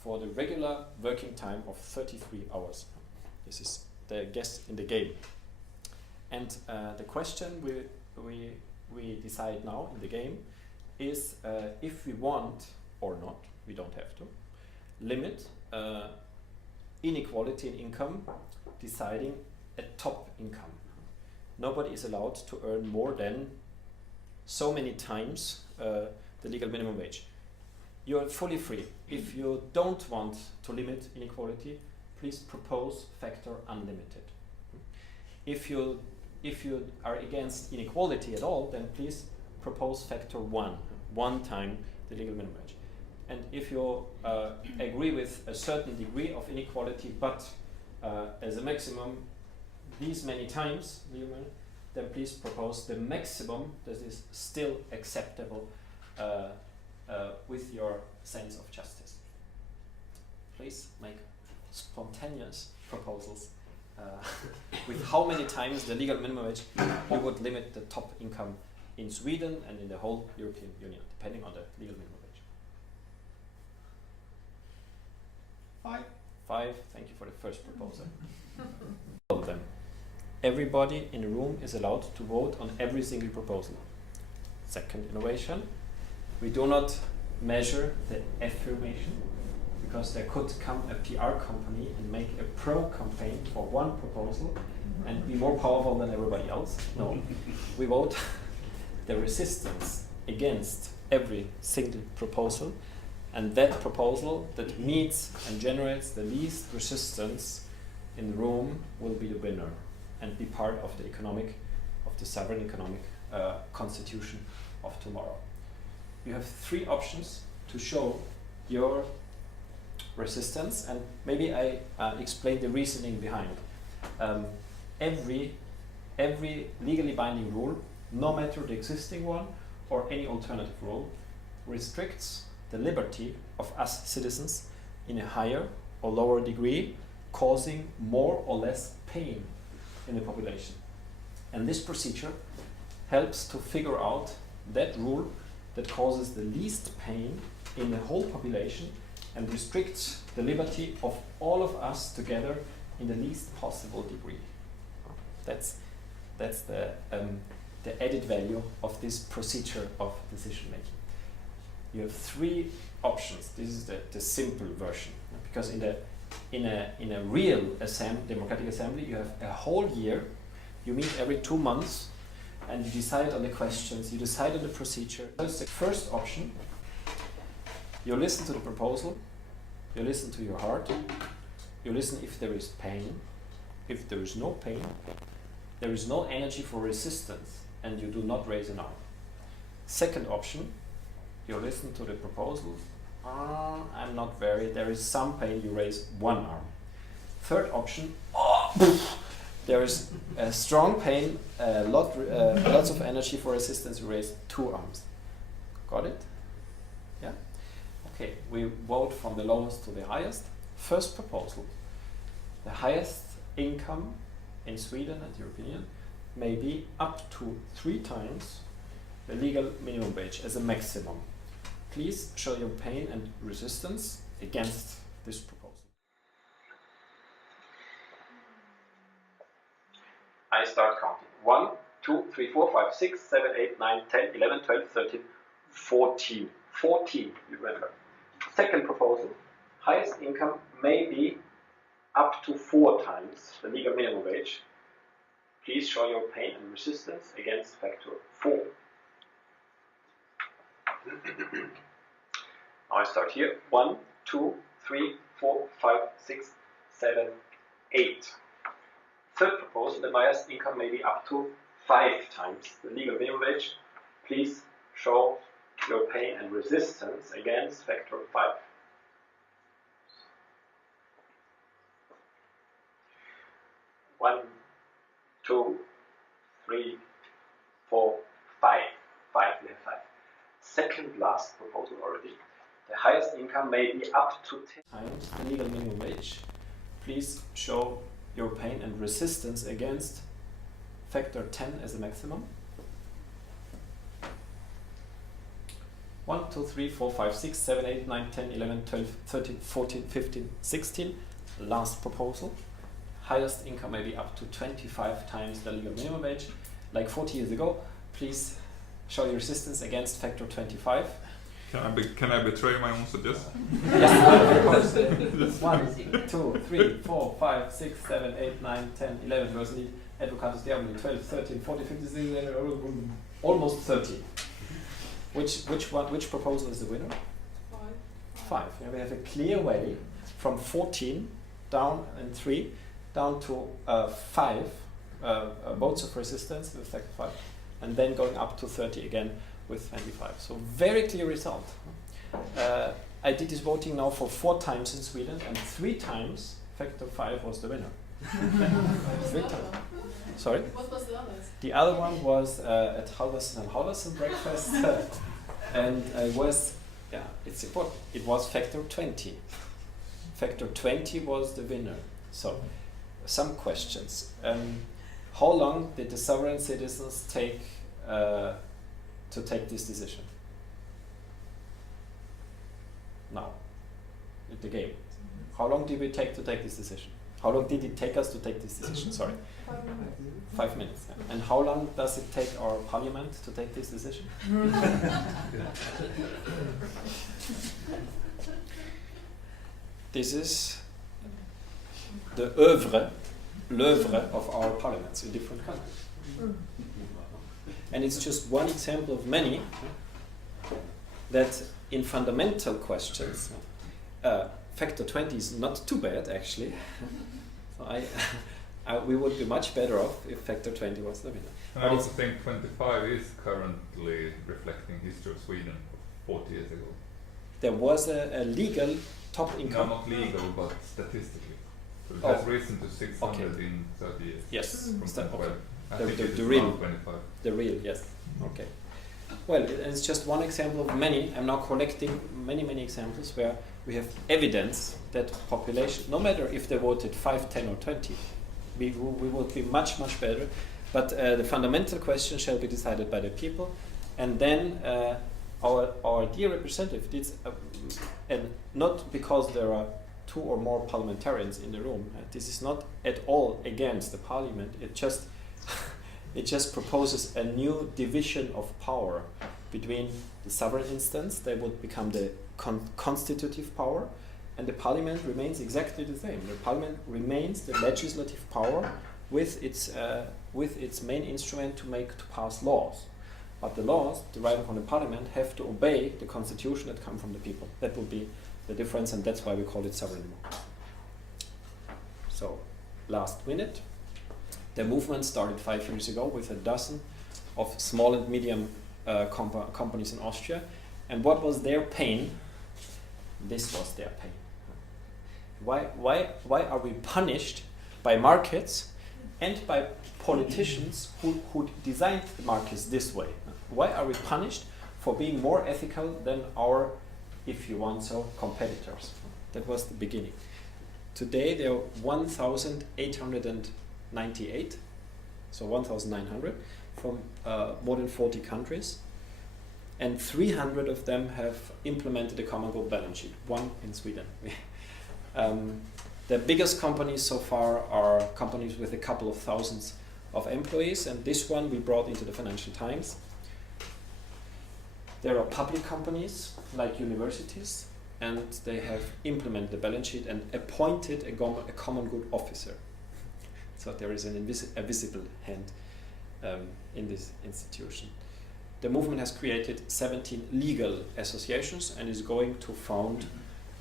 for the regular working time of 33 hours. This is the guess in the game. And the question we decide now in the game is if we want or not, we don't have to, limit inequality in income, deciding a top income. Nobody is allowed to earn more than so many times the legal minimum wage. You're fully free. If you don't want to limit inequality, please propose factor unlimited. If you are against inequality at all, then please propose factor one time the legal minimum wage. And if you agree with a certain degree of inequality, but as a maximum these many times, then please propose the maximum that is still acceptable with your sense of justice. Please make spontaneous proposals with how many times the legal minimum wage you would limit the top income in Sweden and in the whole European Union, depending on the legal minimum wage. 5. 5. Thank you for the first proposal. All of them. Everybody in the room is allowed to vote on every single proposal. Second innovation. We do not measure the affirmation, because there could come a PR company and make a pro campaign for one proposal and be more powerful than everybody else. No, we vote the resistance against every single proposal, and that proposal that meets and generates the least resistance in the room will be the winner and be part of the sovereign economic constitution of tomorrow. You have 3 options to show your resistance, and maybe I explain the reasoning behind. Every legally binding rule, no matter the existing one or any alternative rule, restricts the liberty of us citizens in a higher or lower degree, causing more or less pain in the population. And this procedure helps to figure out that rule that causes the least pain in the whole population and restricts the liberty of all of us together in the least possible degree. That's the added value of this procedure of decision making. You have 3 options. This is the simple version, because in a real democratic assembly, you have a whole year. You meet every 2 months, and you decide on the questions. You decide on the procedure. That's the first option. You listen to the proposal, you listen to your heart, you listen if there is pain. If there is no pain, there is no energy for resistance, and you do not raise an arm. Second option, you listen to the proposal. I'm not very, there is some pain, you raise 1 arm. Third option, there is a strong pain, lots of energy for resistance, you raise 2 arms. Got it? Yeah? Okay, we vote from the lowest to the highest. First proposal. The highest income in Sweden and the European Union may be up to 3 times the legal minimum wage as a maximum. Please show your pain and resistance against this proposal. I start counting. 1, 2, 3, 4, 5, 6, 7, 8, 9, 10, 11, 12, 13, 14. 14, you remember. Second proposal. Highest income may be up to 4 times the legal minimum wage. Please show your pain and resistance against factor 4. Now I start here. 1, 2, 3, 4, 5, 6, 7, 8. Third proposal, the highest income may be up to 5 times the legal minimum wage. Please show your pain and resistance against factor 5. One, 2, 3, 4, 5. 5, we have 5. Second last proposal already. The highest income may be up to 10 times the legal minimum wage. Please show your pain and resistance against factor 10 as a maximum. 1, 2, 3, 4, 5, 6, 7, 8, 9, 10, 11, 12, 13, 14, 15, 16. Last proposal. Highest income may be up to 25 times the legal minimum wage. Like 40 years ago, please show your resistance against factor 25. Can I betray my own suggestion? Yes, of course. 1, 2, 3, 4, 5, 6, 7, 8, 9, 10, 11, Rosalie, Advocatus Diaboli, 12, 13, 14, 15, 16, almost 30. Which proposal is the winner? 5. Yeah, we have a clear way from 14 down and 3 down to 5 votes of resistance with factor 5, and then going up to 30 again with 25. So very clear result. I did this voting now for 4 times in Sweden, and 3 times factor 5 was the winner. 3 times. Sorry? What was the others? The other one was at Halverson and Halverson breakfast, and it was, yeah, it's important. It was factor 20. factor 20 was the winner. So, some questions. How long did the sovereign citizens take to take this decision? Now, at the game. How long did we take to take this decision? How long did it take us to take this decision? Sorry. 5 minutes. 5 minutes. Yeah. And how long does it take our parliament to take this decision? This is the l'œuvre of our parliaments in different countries. And it's just one example of many that in fundamental questions, factor 20 is not too bad actually. So we would be much better off if factor 20 was the winner. And I also think 25 is currently reflecting history of Sweden 40 years ago. There was a legal top income. No, not legal, but statistically. So it has risen to 600 in 30 years. Yes. From 25. I The- think the- it is the real- around 25. The real, yes. Okay. Well, it's just one example of many. I'm now collecting many examples where we have evidence that population, no matter if they voted 5, 10 or 20, we would be much better. But the fundamental question shall be decided by the people. And then our dear representative did, and not because there are 2 or more parliamentarians in the room. This is not at all against the parliament. It just proposes a new division of power between the sovereign instance. They would become the constitutive power, and the parliament remains exactly the same. The parliament remains the legislative power with its main instrument to pass laws. But the laws deriving from the parliament have to obey the constitution that come from the people. That would be the difference, and that's why we call it sovereign democracy. So, last minute. The movement started 5 years ago with a dozen of small and medium companies in Austria. And what was their pain? This was their pain. Why are we punished by markets and by politicians who designed the markets this way? Why are we punished for being more ethical than our, if you want so, competitors? That was the beginning. Today there are 1,898, so 1,900 from more than 40 countries, and 300 of them have implemented a common good balance sheet, 1 in Sweden. The biggest companies so far are companies with a couple of thousands of employees, and this one we brought into the Financial Times. There are public companies like universities, and they have implemented the balance sheet and appointed a common good officer. So there is a visible hand in this institution. The movement has created 17 legal associations and is going to found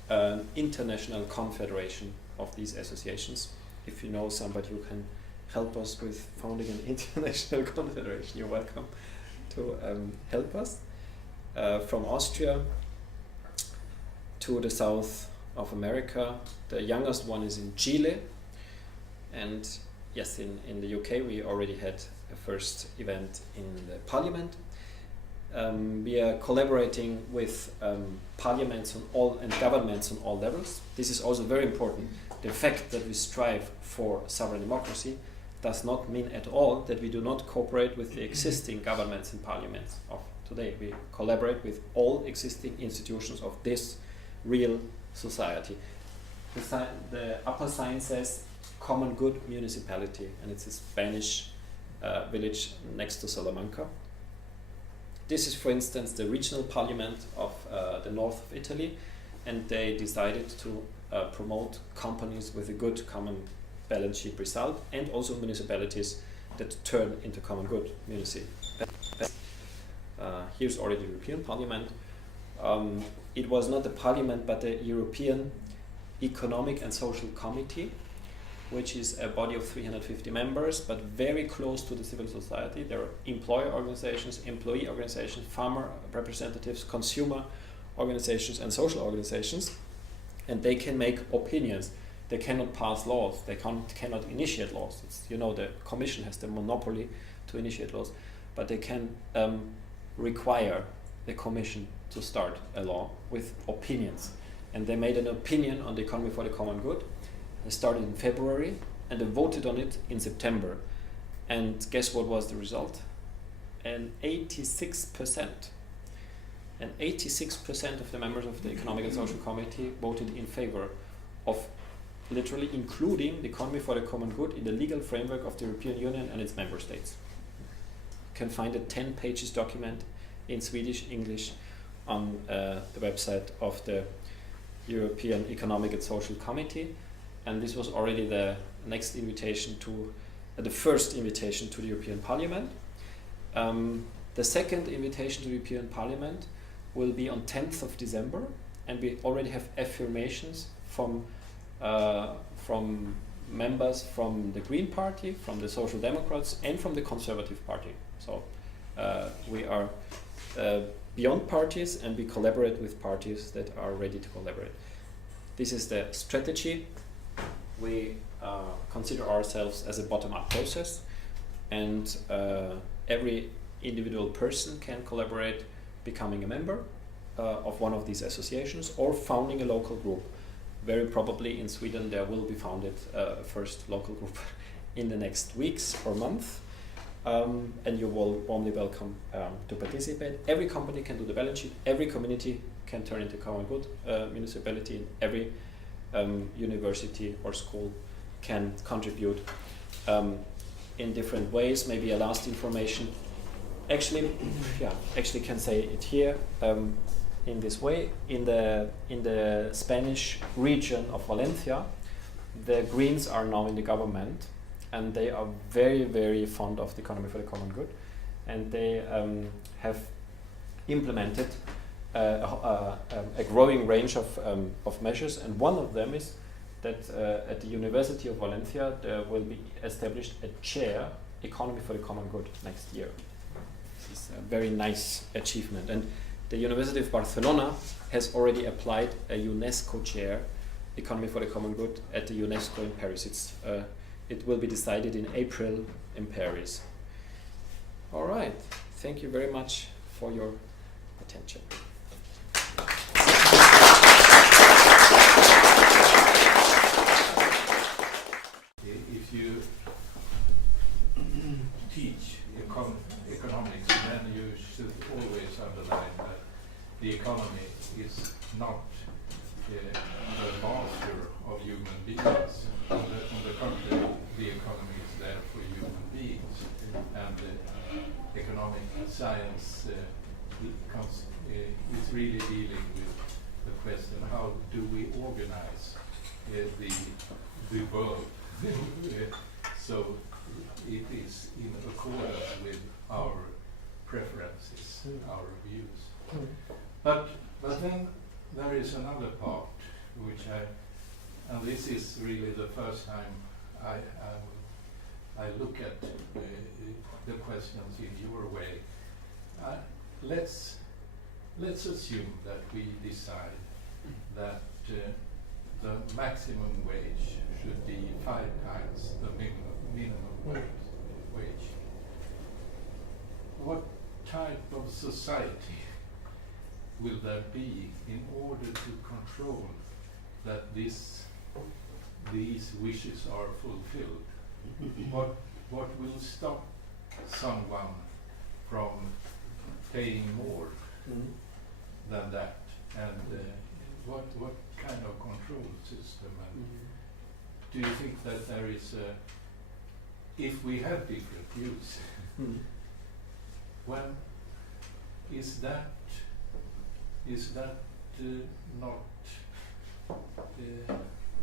an international confederation of these associations. If you know somebody who can help us with founding an international confederation, you're welcome to help us. From Austria to the south of America, the youngest one is in Chile, and yes, in the UK we already had a first event in the parliament. We are collaborating with parliaments and governments on all levels. This is also very important. The fact that we strive for sovereign democracy does not mean at all that we do not cooperate with the existing governments and parliaments of today. We collaborate with all existing institutions of this real society. The upper sign says Common Good Municipality, and it's a Spanish village next to Salamanca. This is, for instance, the regional parliament of the north of Italy, and they decided to promote companies with a good common balance sheet result, and also municipalities that turn into common good municipalities. Here's already the European Parliament. It was not the Parliament, but the European Economic and Social Committee, which is a body of 350 members, but very close to the civil society. There are employer organizations, employee organizations, farmer representatives, consumer organizations, and social organizations, and they can make opinions. They cannot pass laws. They cannot initiate laws. The Commission has the monopoly to initiate laws, but they can require the Commission to start a law with opinions. and they made an opinion on the economy for the common good. They started in February, and they voted on it in September. And guess what was the result? And 86% of the members of the Economic and Social Committee voted in favor of literally including the economy for the common good in the legal framework of the European Union and its member states. You can find a 10 pages document in Swedish, English on the website of the European Economic and Social Committee. And this was already the next invitation to, the first invitation to the European Parliament. The second invitation to the European Parliament will be on 10th of December, and we already have affirmations from members from the Green Party, from the Social Democrats, and from the Conservative Party. So we are beyond parties, and we collaborate with parties that are ready to collaborate. This is the strategy. We consider ourselves as a bottom-up process, and every individual person can collaborate becoming a member of one of these associations or founding a local group. Very probably in Sweden there will be founded a first local group in the next weeks or month, and you will warmly welcome to participate. Every company can do the balance sheet, every community can turn into common good municipality, and every university or school can contribute in different ways. Maybe a last information. Actually can say it here in this way. In the Spanish region of Valencia, the Greens are now in the government, and they are very, very fond of the economy for the common good, and they have implemented a growing range of measures, and one of them is that at the University of Valencia there will be established a chair, economy for the common good, next year. This is a very nice achievement, and the University of Barcelona has already applied a UNESCO chair, economy for the common good, at the UNESCO in Paris. It will be decided in April in Paris. All right, thank you very much for your attention. If you teach economics, then you should always underline that the economy is not the master of human beings. On the contrary, the economy is there for human beings, and economic science is really dealing with the question: how do we organize the world so it is in accordance with our preferences, our views. But then there is another part which and this is really the first time I look at the questions in your way. Let's assume that we decide that the maximum wage should be 5 times the minimum wage. What type of society will there be in order to control that these wishes are fulfilled? What will stop someone from paying more than that? And what kind of control system? And do you think that there is if we have different views, when is that not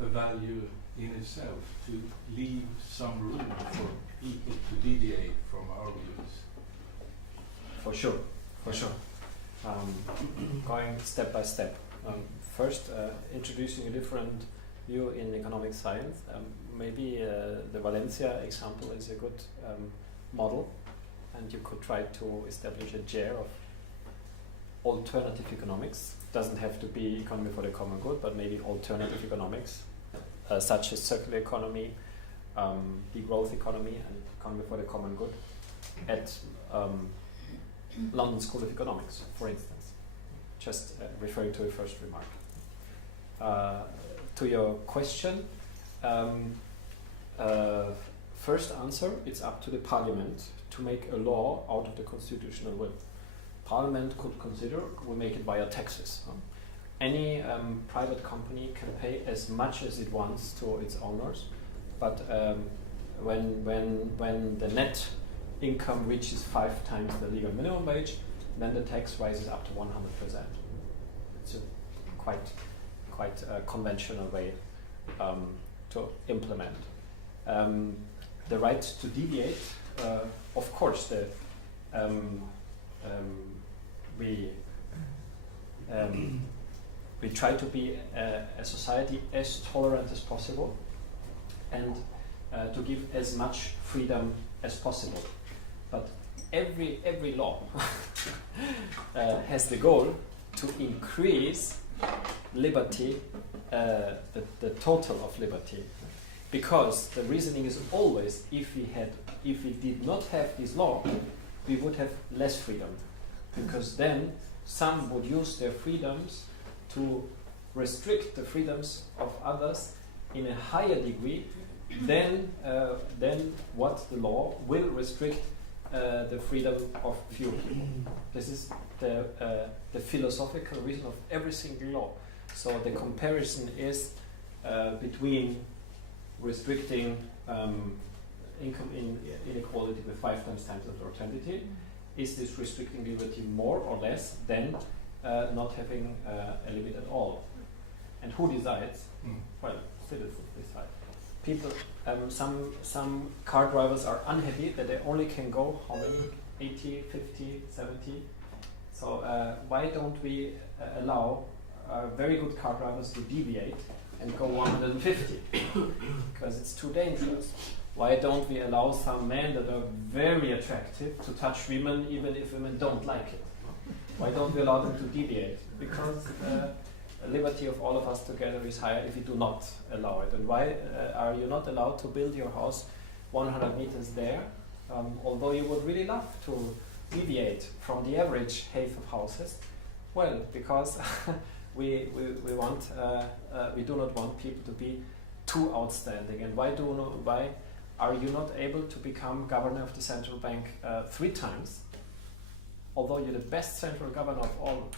a value in itself, to leave some room for people to deviate from our views? For sure. Going step by step. First, introducing a different view in economic science. Maybe the Valencia example is a good model, and you could try to establish a chair of alternative economics. Doesn't have to be economy for the common good, but maybe alternative economics, such as circular economy, degrowth economy, and economy for the common good at London School of Economics, for instance. Just referring to a first remark. to your question, first answer, it's up to the parliament to make a law out of the constitutional will. Parliament could consider we make it via taxes. Any private company can pay as much as it wants to its owners, but when the net income reaches 5 times the legal minimum wage, then the tax rises up to 100%. It's a quite conventional way to implement. The right to deviate, of course, we try to be a society as tolerant as possible and to give as much freedom as possible. But every law has the goal to increase liberty, the total of liberty, because the reasoning is always if we did not have this law, we would have less freedom, because then some would use their freedoms to restrict the freedoms of others in a higher degree than what the law will restrict the freedom of few people. This is the philosophical reason of every single law. So the comparison is between restricting income inequality with 5 times of mortality. Is this restricting liberty more or less than not having a limit at all? And who decides? Well, citizens decide. People, some car drivers are unhappy that they only can go how many? 80, 50, 70. So why don't we allow very good car drivers to deviate and go 150? Because it's too dangerous. Why don't we allow some men that are very attractive to touch women even if women don't like it? Why don't we allow them to deviate? Because the liberty of all of us together is higher if we do not allow it. And why are you not allowed to build your house 100 meters there, although you would really love to deviate from the average height of houses? Well, because we do not want people to be too outstanding. And why are you not able to become governor of the central bank 3 times, although you're the best central governor of all?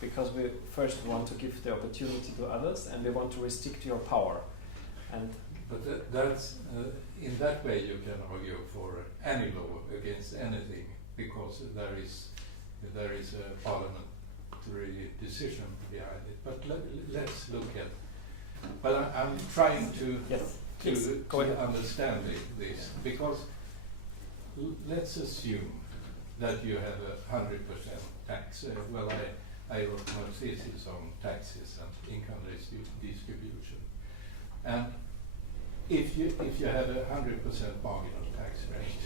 Because we first want to give the opportunity to others, and we want to restrict your power. But that's in that way you can argue for any law against anything, because there is a parliamentary decision behind it. But let's look at. But I'm trying to understand this, because let's assume that you have a 100% tax. Well, I wrote my thesis on taxes and income distribution, and if you have a 100% marginal tax rate,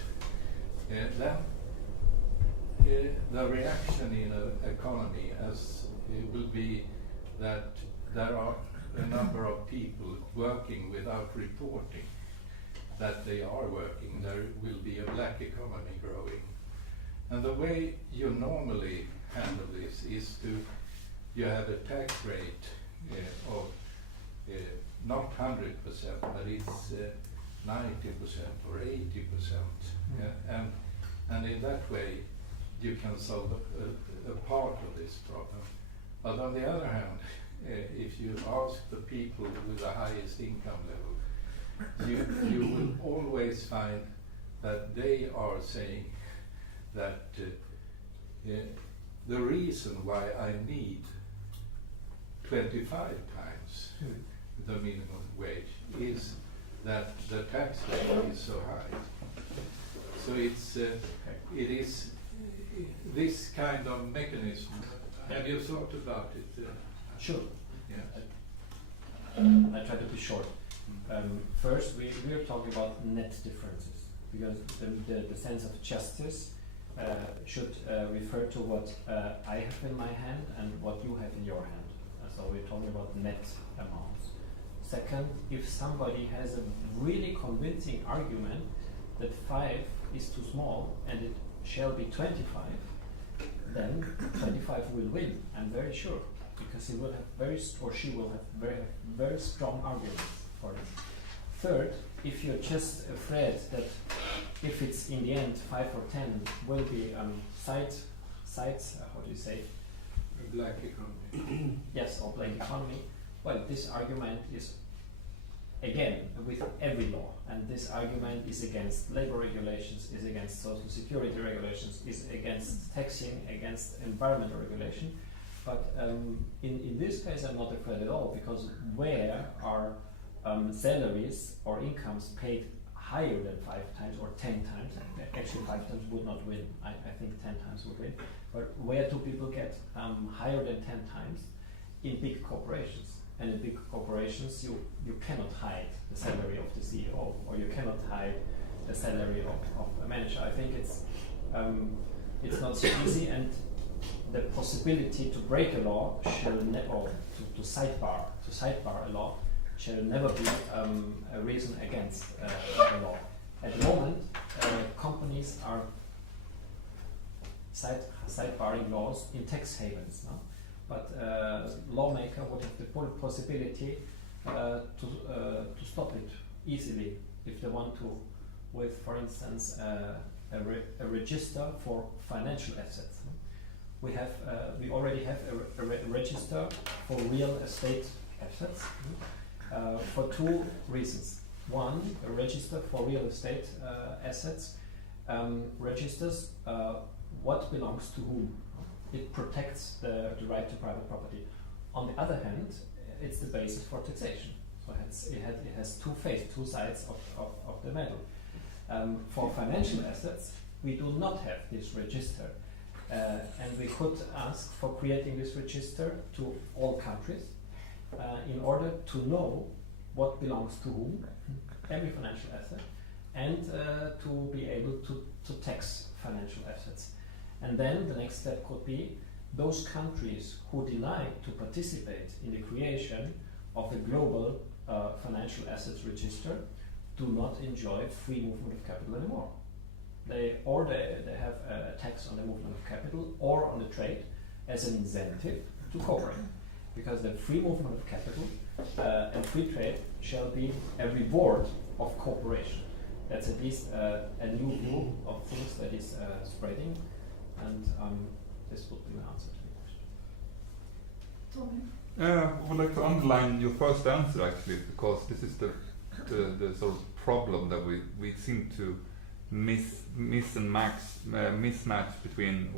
then the reaction in an economy will be that there are a number of people working without reporting that they are working. There will be a black economy growing. And the way you normally handle this is you have a tax rate of not 100%, but it's 90% or 80%. And in that way, you can solve a part of this problem. But on the other hand, if you ask the people with the highest income level, you will always find that they are saying that the reason why I need 25 times the minimum wage is that the tax rate is so high. So it is this kind of mechanism. Have you thought about it? Sure. Yeah. I try to be short. First, we are talking about net differences, because the sense of justice should refer to what I have in my hand and what you have in your hand. So we're talking about net amounts. Second, if somebody has a really convincing argument that 5 is too small and it shall be 25, then 25 will win, I'm very sure. because he will have she will have very strong arguments for this. Third, if you're just afraid that if it's in the end 5 or 10 will be sides, how do you say? Black economy. Yes, or black economy. Well, this argument is again with every law, and this argument is against labor regulations, is against social security regulations, is against taxing, against environmental regulation. But in this case, I'm not afraid at all, because where are salaries or incomes paid higher than 5 times or 10 times? Actually, 5 times would not win. I think 10 times would win. But where do people get higher than 10 times? In big corporations. And in big corporations, you cannot hide the salary of the CEO, or you cannot hide the salary of a manager. I think it's not so easy, and the possibility to break a law shall never, to sidebar a law shall never be a reason against a law. At the moment, companies are sidebarring laws in tax havens, no? But lawmaker would have the possibility to stop it easily if they want to, with, for instance, a register for financial assets. We already have a register for real estate assets for 2 reasons. One, a register for real estate assets registers what belongs to whom. It protects the right to private property. On the other hand, it's the basis for taxation. So it has 2 sides of the medal. For financial assets, we do not have this register. And we could ask for creating this register to all countries in order to know what belongs to whom, every financial asset, and to be able to tax financial assets. And then the next step could be those countries who deny to participate in the creation of a global financial assets register do not enjoy free movement of capital anymore. They have a tax on the movement of capital or on the trade as an incentive to cooperate, because the free movement of capital and free trade shall be a reward of cooperation. That's at least a new view of things that is spreading. And this would be my answer to the question. Tommy? I would like to underline your first answer, actually, because this is the sort of problem that we seem to mismatch between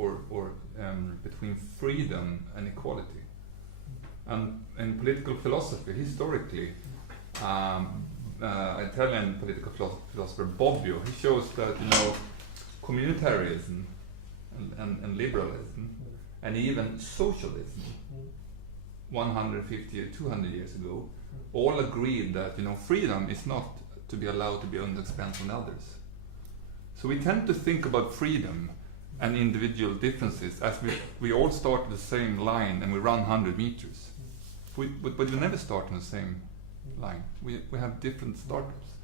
between freedom and equality. And in political philosophy, historically, Italian political philosopher Bobbio, he shows that communitarianism and liberalism and even socialism 150 or 200 years ago all agreed that freedom is not to be allowed to be on the expense of others. So we tend to think about freedom and individual differences as we all start at the same line and we run 100 meters. But we never start on the same line. We have different startups.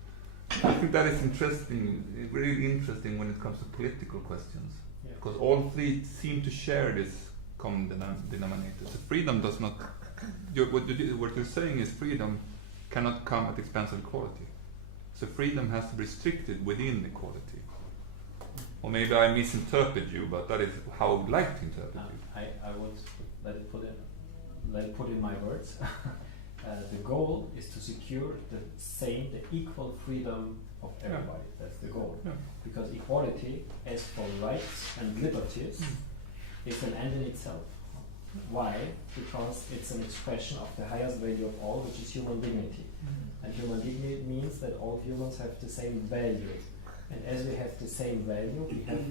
I think that is interesting, really interesting when it comes to political questions. Because all 3 seem to share this common denominator. So freedom does not. What you're saying is freedom cannot come at the expense of equality. So freedom has to be restricted within equality. Or maybe I misinterpret you, but that is how I would like to interpret you. I would let it put in my words. The goal is to secure the equal freedom of everybody. That's the goal. Yeah. Because equality, as for rights and liberties, is an end in itself. Why? Because it's an expression of the highest value of all, which is human dignity. And human dignity means that all humans have the same value. And as we have the same value, we have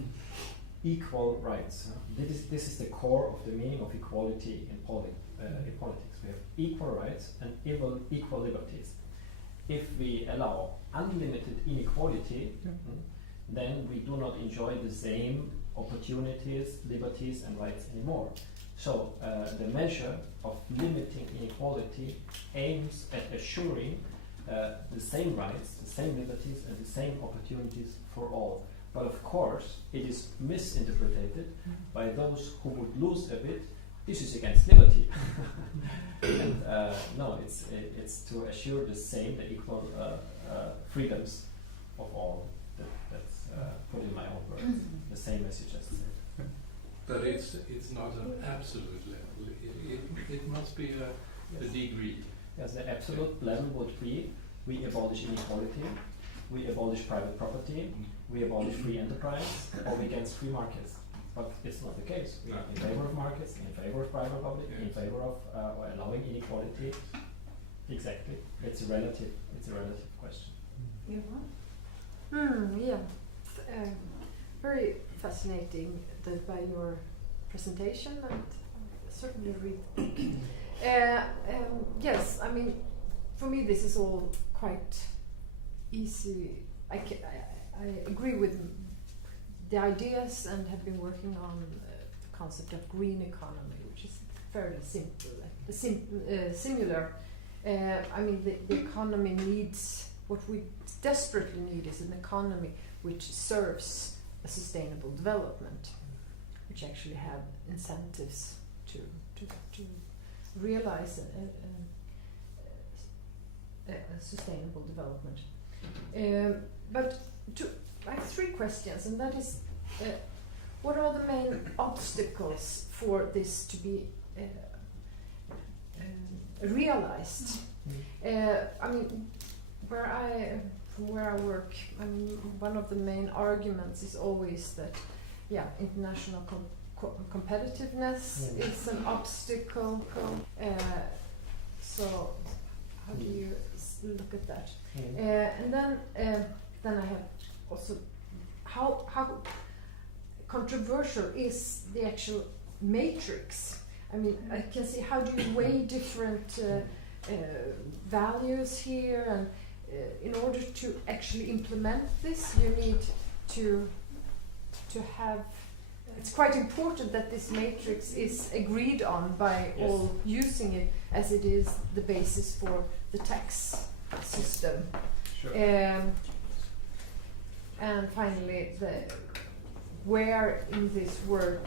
equal rights. This is the core of the meaning of equality in politics. We have equal rights and equal liberties. If we allow unlimited inequality, then we do not enjoy the same opportunities, liberties and rights anymore. So the measure of limiting inequality aims at assuring the same rights, the same liberties and the same opportunities for all. But of course it is misinterpreted by those who would lose a bit this is against liberty. And no, it's to assure the same, the equal freedoms of all. That's put in my own words, the same as you just said. But it's not an absolute level. It must be a degree. Yes, the absolute level would be: we abolish inequality, we abolish private property, we abolish free enterprise, or we against free markets. But it's not the case. We are in favor of markets, in favor of private public, in favor of allowing inequality. Exactly. It's a relative question. Yeah. Very fascinating by your presentation, and certainly read the book. Yes, I mean, for me this is all quite easy. I agree with the ideas and have been working on the concept of green economy, which is fairly simple, similar. I mean, the economy needs, what we desperately need is an economy which serves a sustainable development, which actually have incentives to realize a sustainable development. But I have 3 questions, and that is, what are the main obstacles for this to be realized? I mean, from where I work, I mean, one of the main arguments is always that, international competitiveness is an obstacle. So, how do you look at that? And then I have also how controversial is the actual matrix? I mean, I can see, how do you weigh different values here, and in order to actually implement this, you need to have. It's quite important that this matrix is agreed on by all using it, as it is the basis for the tax system. Sure. And finally, where in this work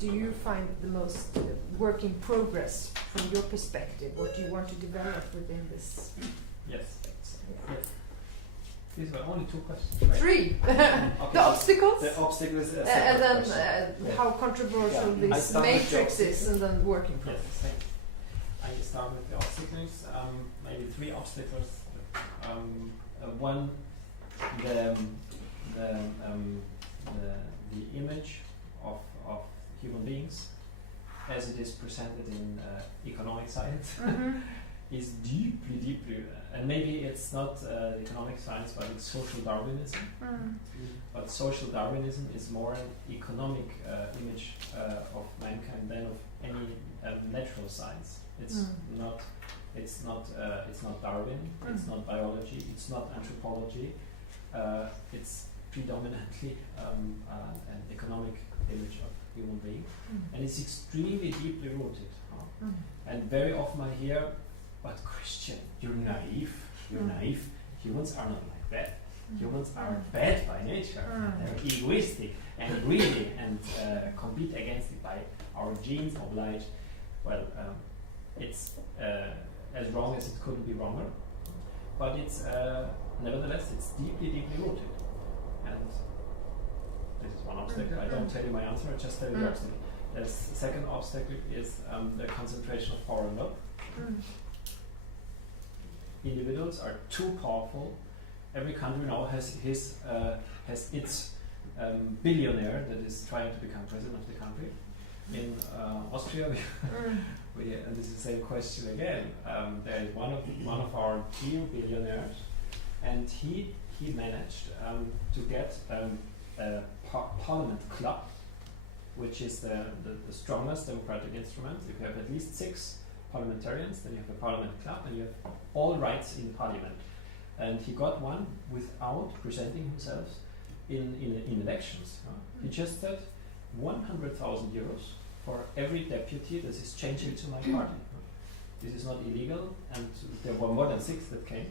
do you find the most work in progress from your perspective? What do you want to develop within this? Yes. These were only 2 questions. Right? 3. Okay. The obstacles. The obstacles, and then how controversial this matrix is, and then work in progress. Yes, I start with the obstacles. Maybe 3 obstacles. One, the image of human beings, as it is presented in economic science, is deeply, and maybe it's not economic science, but it's social Darwinism. But social Darwinism is more an economic image of mankind than of any natural science. It's not Darwin. It's not biology. It's not anthropology. It's predominantly an economic image of human being, and it's extremely deeply rooted. And very often I hear, "But Christian, you're naive. You're naive. Humans are not like that. Humans are bad by nature. They're egoistic and greedy and compete against it by our genes oblige." Well, it's as wrong as it couldn't be wronger, but it's nevertheless it's deeply rooted. And this is one obstacle. I don't tell you my answer. I just tell you the obstacle. The second obstacle is the concentration of power and wealth. Individuals are too powerful. Every country now has its billionaire that is trying to become president of the country. In Austria, and this is the same question again. There is one of our dear billionaires, and he managed to get a parliament club, which is the strongest democratic instrument. If you have at least 6 parliamentarians, then you have a parliament club, and you have all rights in parliament. And he got one without presenting himself in elections. He just said 100,000 euros for every deputy that is changing to my party. This is not illegal, and there were more than 6 that came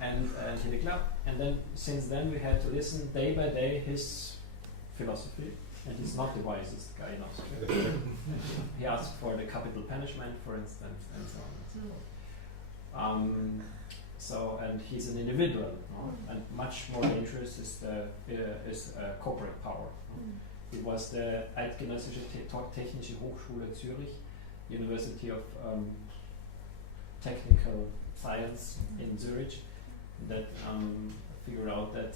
and in the club. And then since then we had to listen day by day his philosophy, and he's not the wisest guy in Austria. He asked for the capital punishment, for instance, and so on and so forth. So, and he's an individual, no? And much more dangerous is corporate power. No? It was the Eidgenössische Technische Hochschule Zürich, University of Technical Science in Zurich, that figured out that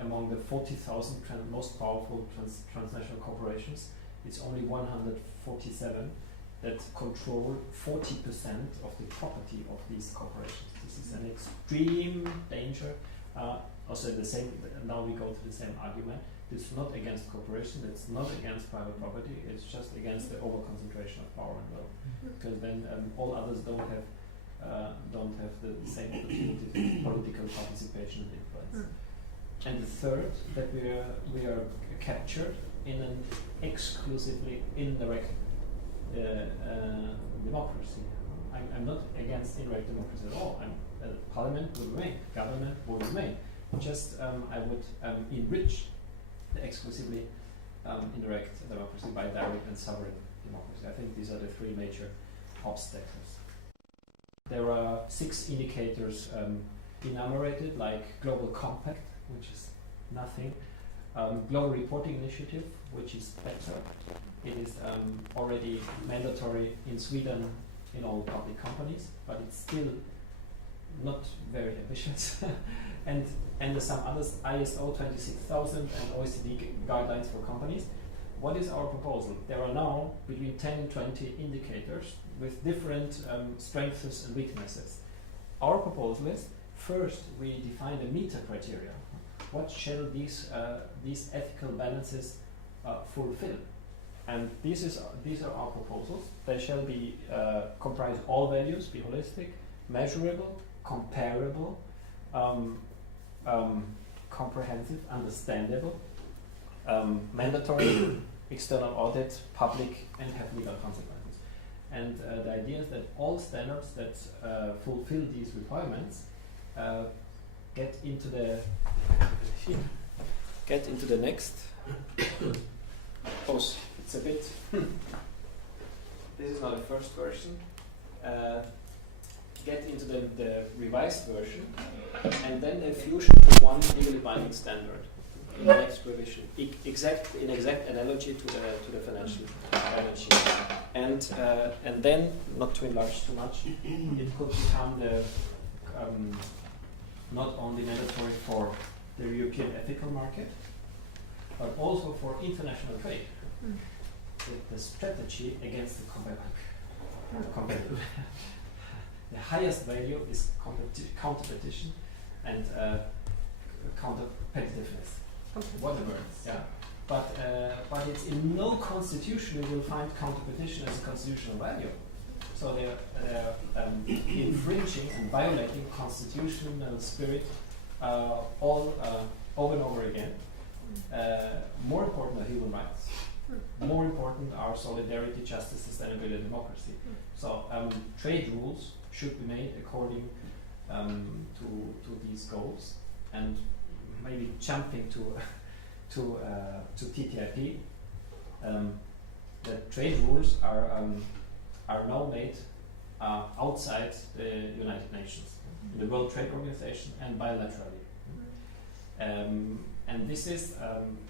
among the 40,000 most powerful transnational corporations, it's only 147 that control 40% of the property of these corporations. This is an extreme danger. Also, the same. Now we go to the same argument. It's not against corporation. It's not against private property. It's just against the overconcentration of power and wealth. Because then all others don't have the same opportunity to political participation and influence. And the third, that we are captured in an exclusively indirect democracy. I'm not against indirect democracy at all. Parliament will remain, government will remain. Just I would enrich the exclusively indirect democracy by direct and sovereign democracy. I think these are the three major obstacles. There are 6 indicators enumerated, like Global Compact, which is nothing. Global Reporting Initiative, which is better. It is already mandatory in Sweden in all public companies, but it's still not very ambitious. and there's some others, ISO 26000 and OECD guidelines for companies. What is our proposal? There are now between 10 and 20 indicators with different strengths and weaknesses. Our proposal is, first we define the meta criteria. What shall these ethical balances fulfill? And these are our proposals. They shall be comprise all values, be holistic, measurable, comparable, comprehensive, understandable, mandatory, external audit, public, and have legal consequences. And the idea is that all standards that fulfill these requirements get into the next. Oh, it's a bit. This is not the first version. Get into the revised version, and then a fusion to one legally binding standard in the next revision. Exact analogy to the financial balance sheet, and then, not to enlarge too much, it could become the not only mandatory for the European ethical market, but also for international trade. The strategy against the competitive. The highest value is competition and counter-competitiveness. Whatever. Yeah. But it's in no constitution you will find competition as a constitutional value. So they're infringing and violating constitutional spirit all over and over again. More important are human rights. More important are solidarity, justice, sustainability, and democracy. So trade rules should be made according to these goals. And maybe jumping to TTIP, the trade rules are now made outside the United Nations, in the World Trade Organization, and bilaterally. And this is,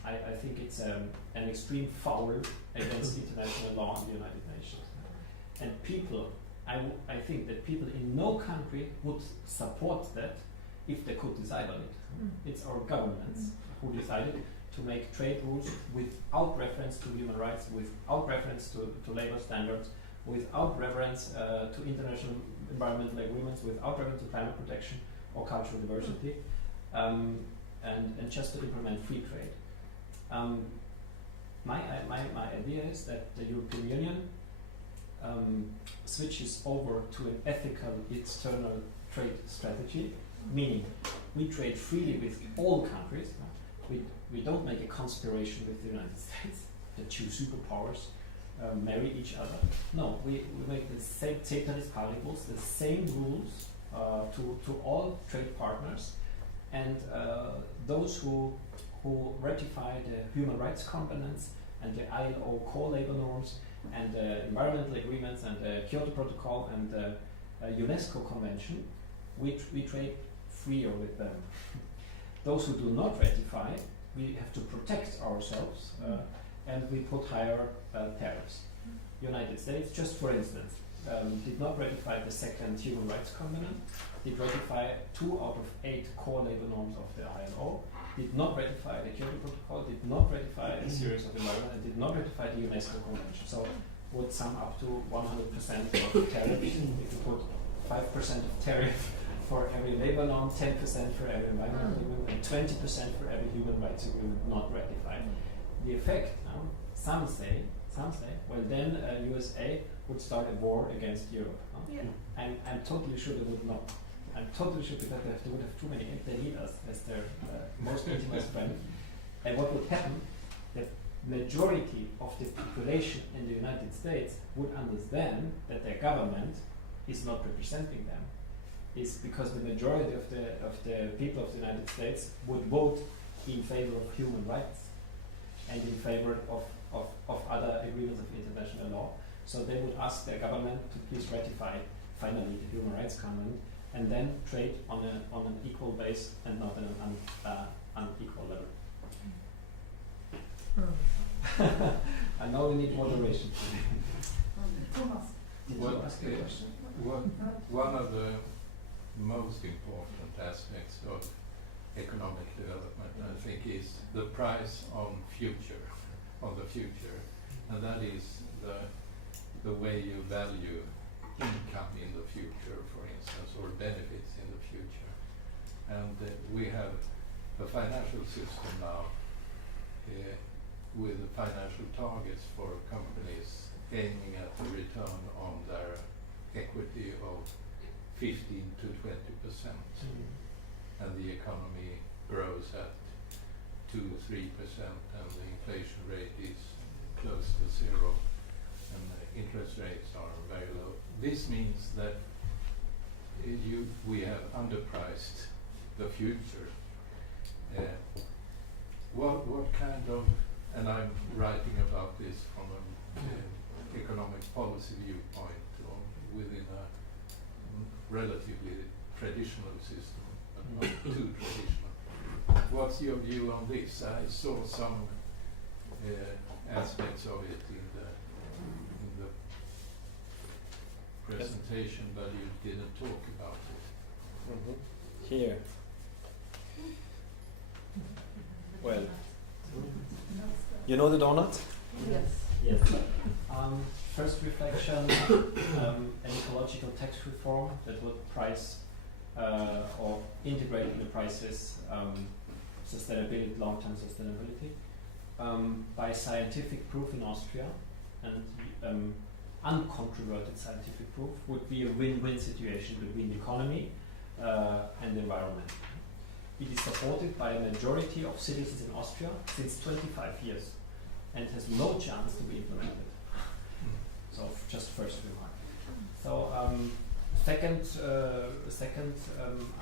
I think it's an extreme foul against international law in the United Nations. And people, I think that people in no country would support that if they could decide on it. It's our governments who decided to make trade rules without reference to human rights, without reference to labor standards, without reference to international environmental agreements, without reference to climate protection or cultural diversity, and just to implement free trade. My idea is that the European Union switches over to an ethical external trade strategy, meaning we trade freely with all countries. We don't make a conspiration with the United States. The two superpowers marry each other. No, we make the same ceteris paribus, the same rules to all trade partners, and those who who ratify the human rights components and the ILO core labor norms and the environmental agreements and the Kyoto Protocol and the UNESCO Convention, we trade freer with them. Those who do not ratify, we have to protect ourselves and we put higher tariffs. United States, just for instance, did not ratify the second human rights covenant, did ratify 2 out of 8 core labor norms of the ILO, did not ratify the Kyoto Protocol, did not ratify a series of environment, and did not ratify the UNESCO Convention. So would sum up to 100% of tariff. If you put 5% of tariff for every labor norm, 10% for every environmental agreement, and 20% for every human rights agreement not ratified. The effect, some say, well then USA would start a war against Europe. Yeah. I'm totally sure they would not. I'm totally sure because they would have too many. They need us as their most intimate friend. And what would happen? The majority of the population in the United States would understand that their government is not representing them. Is because the majority of the people of the United States would vote in favor of human rights and in favor of other agreements of international law. So they would ask their government to please ratify finally the Human Rights Covenant and then trade on an equal base and not on an unequal level. I know we need moderation. Thomas. Did Well, you ask a question? One of the most important aspects of economic development, I think, is the price on the future, and that is the way you value income in the future, for instance, or benefits in the future. And we have a financial system now with financial targets for companies aiming at a return on their equity of 15 to 20%, and the economy grows at 2-3%, and the inflation rate is close to 0, and the interest rates are very low. This means that we have underpriced the future. What kind of, and I'm writing about this from an economic policy viewpoint within a relatively traditional system, but not too traditional. What's your view on this? I saw some aspects of it in the presentation, but you didn't talk about it. Here. Well, you know the donut? Yes. Yes. First reflection, an ecological tax reform that would price or integrate in the prices sustainability, long-term sustainability, by scientific proof in Austria, and uncontroverted scientific proof would be a win-win situation between the economy and the environment. It is supported by a majority of citizens in Austria since 25 years and has no chance to be implemented. So just first remark. So second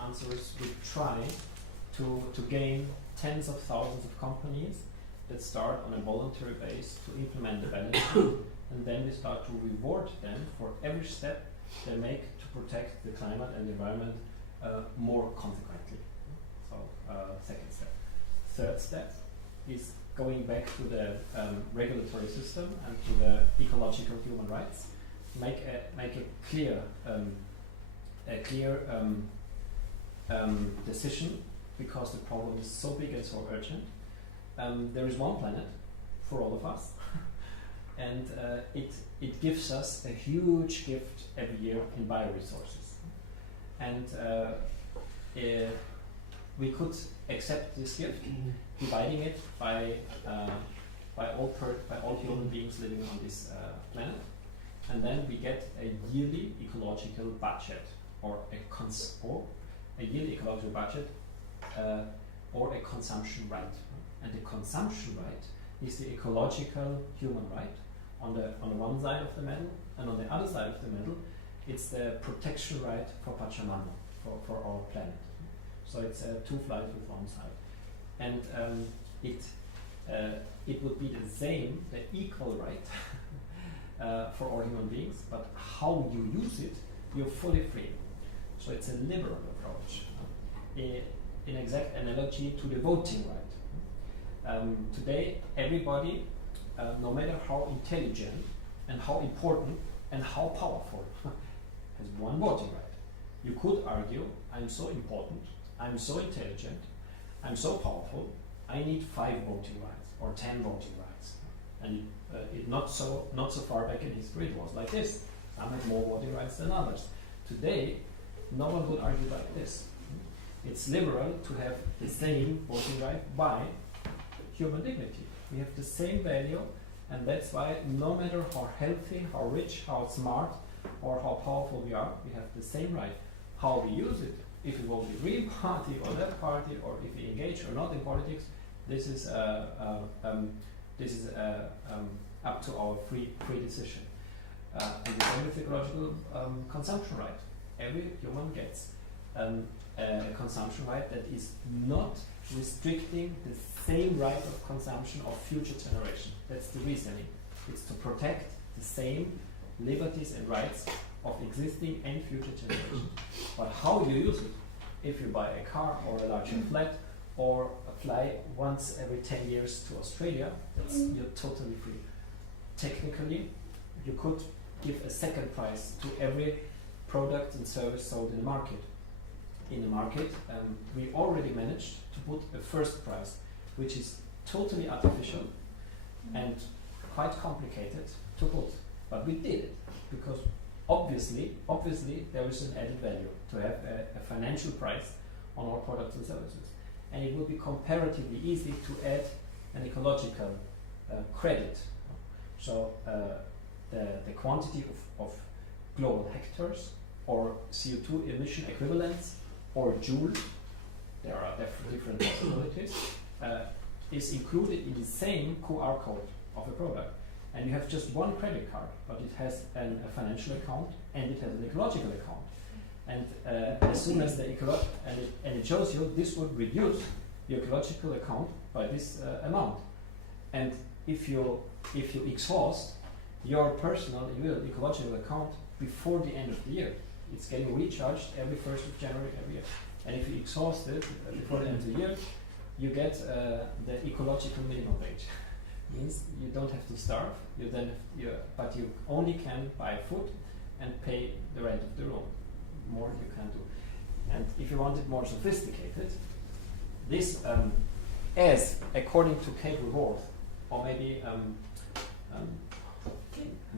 answer is we try to gain tens of thousands of companies that start on a voluntary base to implement the balance, and then we start to reward them for every step they make to protect the climate and the environment more consequently. So second step. Third step is going back to the regulatory system and to the ecological human rights. Make a clear decision, because the problem is so big and so urgent. There is one planet for all of us, and it gives us a huge gift every year in bioresources, and we could accept this gift, dividing it by all human beings living on this planet, and then we get a yearly ecological budget, or a yearly ecological budget, or a consumption right. And the consumption right is the ecological human right on the one side of the medal, and on the other side of the medal, it's the protection right for Pachamama, for our planet. So it's two flights with one side. And it would be the same, the equal right for all human beings, but how you use it, you're fully free. So it's a liberal approach. In exact analogy to the voting right. Today, everybody, no matter how intelligent and how important and how powerful, has one voting right. You could argue, I'm so important, I'm so intelligent, I'm so powerful, I need 5 voting rights or 10 voting rights. And it not so far back in history it was like this. Some had more voting rights than others. Today, no one would argue like this. It's liberal to have the same voting right by human dignity. We have the same value, and that's why no matter how healthy, how rich, how smart, or how powerful we are, we have the same right. How we use it, if we vote the Green Party or that party, or if we engage or not in politics, this is up to our free decision. And the same with ecological consumption right. Every human gets a consumption right that is not restricting the same right of consumption of future generations. That's the reasoning. It's to protect the same liberties and rights of existing and future generations. But how you use it, if you buy a car or a larger flat or fly once every 10 years to Australia, you're totally free. Technically, you could give a second price to every product and service sold in the market. In the market, we already managed to put a first price, which is totally artificial and quite complicated to put. But we did it because obviously there is an added value to have a financial price on our products and services. And it will be comparatively easy to add an ecological credit. So the quantity of global hectares or CO2 emission equivalents or joules, there are different possibilities, is included in the same QR code of a product. And you have just one credit card, but it has a financial account and it has an ecological account. And as soon as the and it shows you this would reduce your ecological account by this amount. And if you exhaust your personal ecological account before the end of the year, it's getting recharged every 1st of January every year. And if you exhaust it before the end of the year, you get the ecological minimum wage. Means you don't have to starve, but you only can buy food and pay the rent of the room. More you can do. And if you want it more sophisticated, this, as according to Cape Reward, or maybe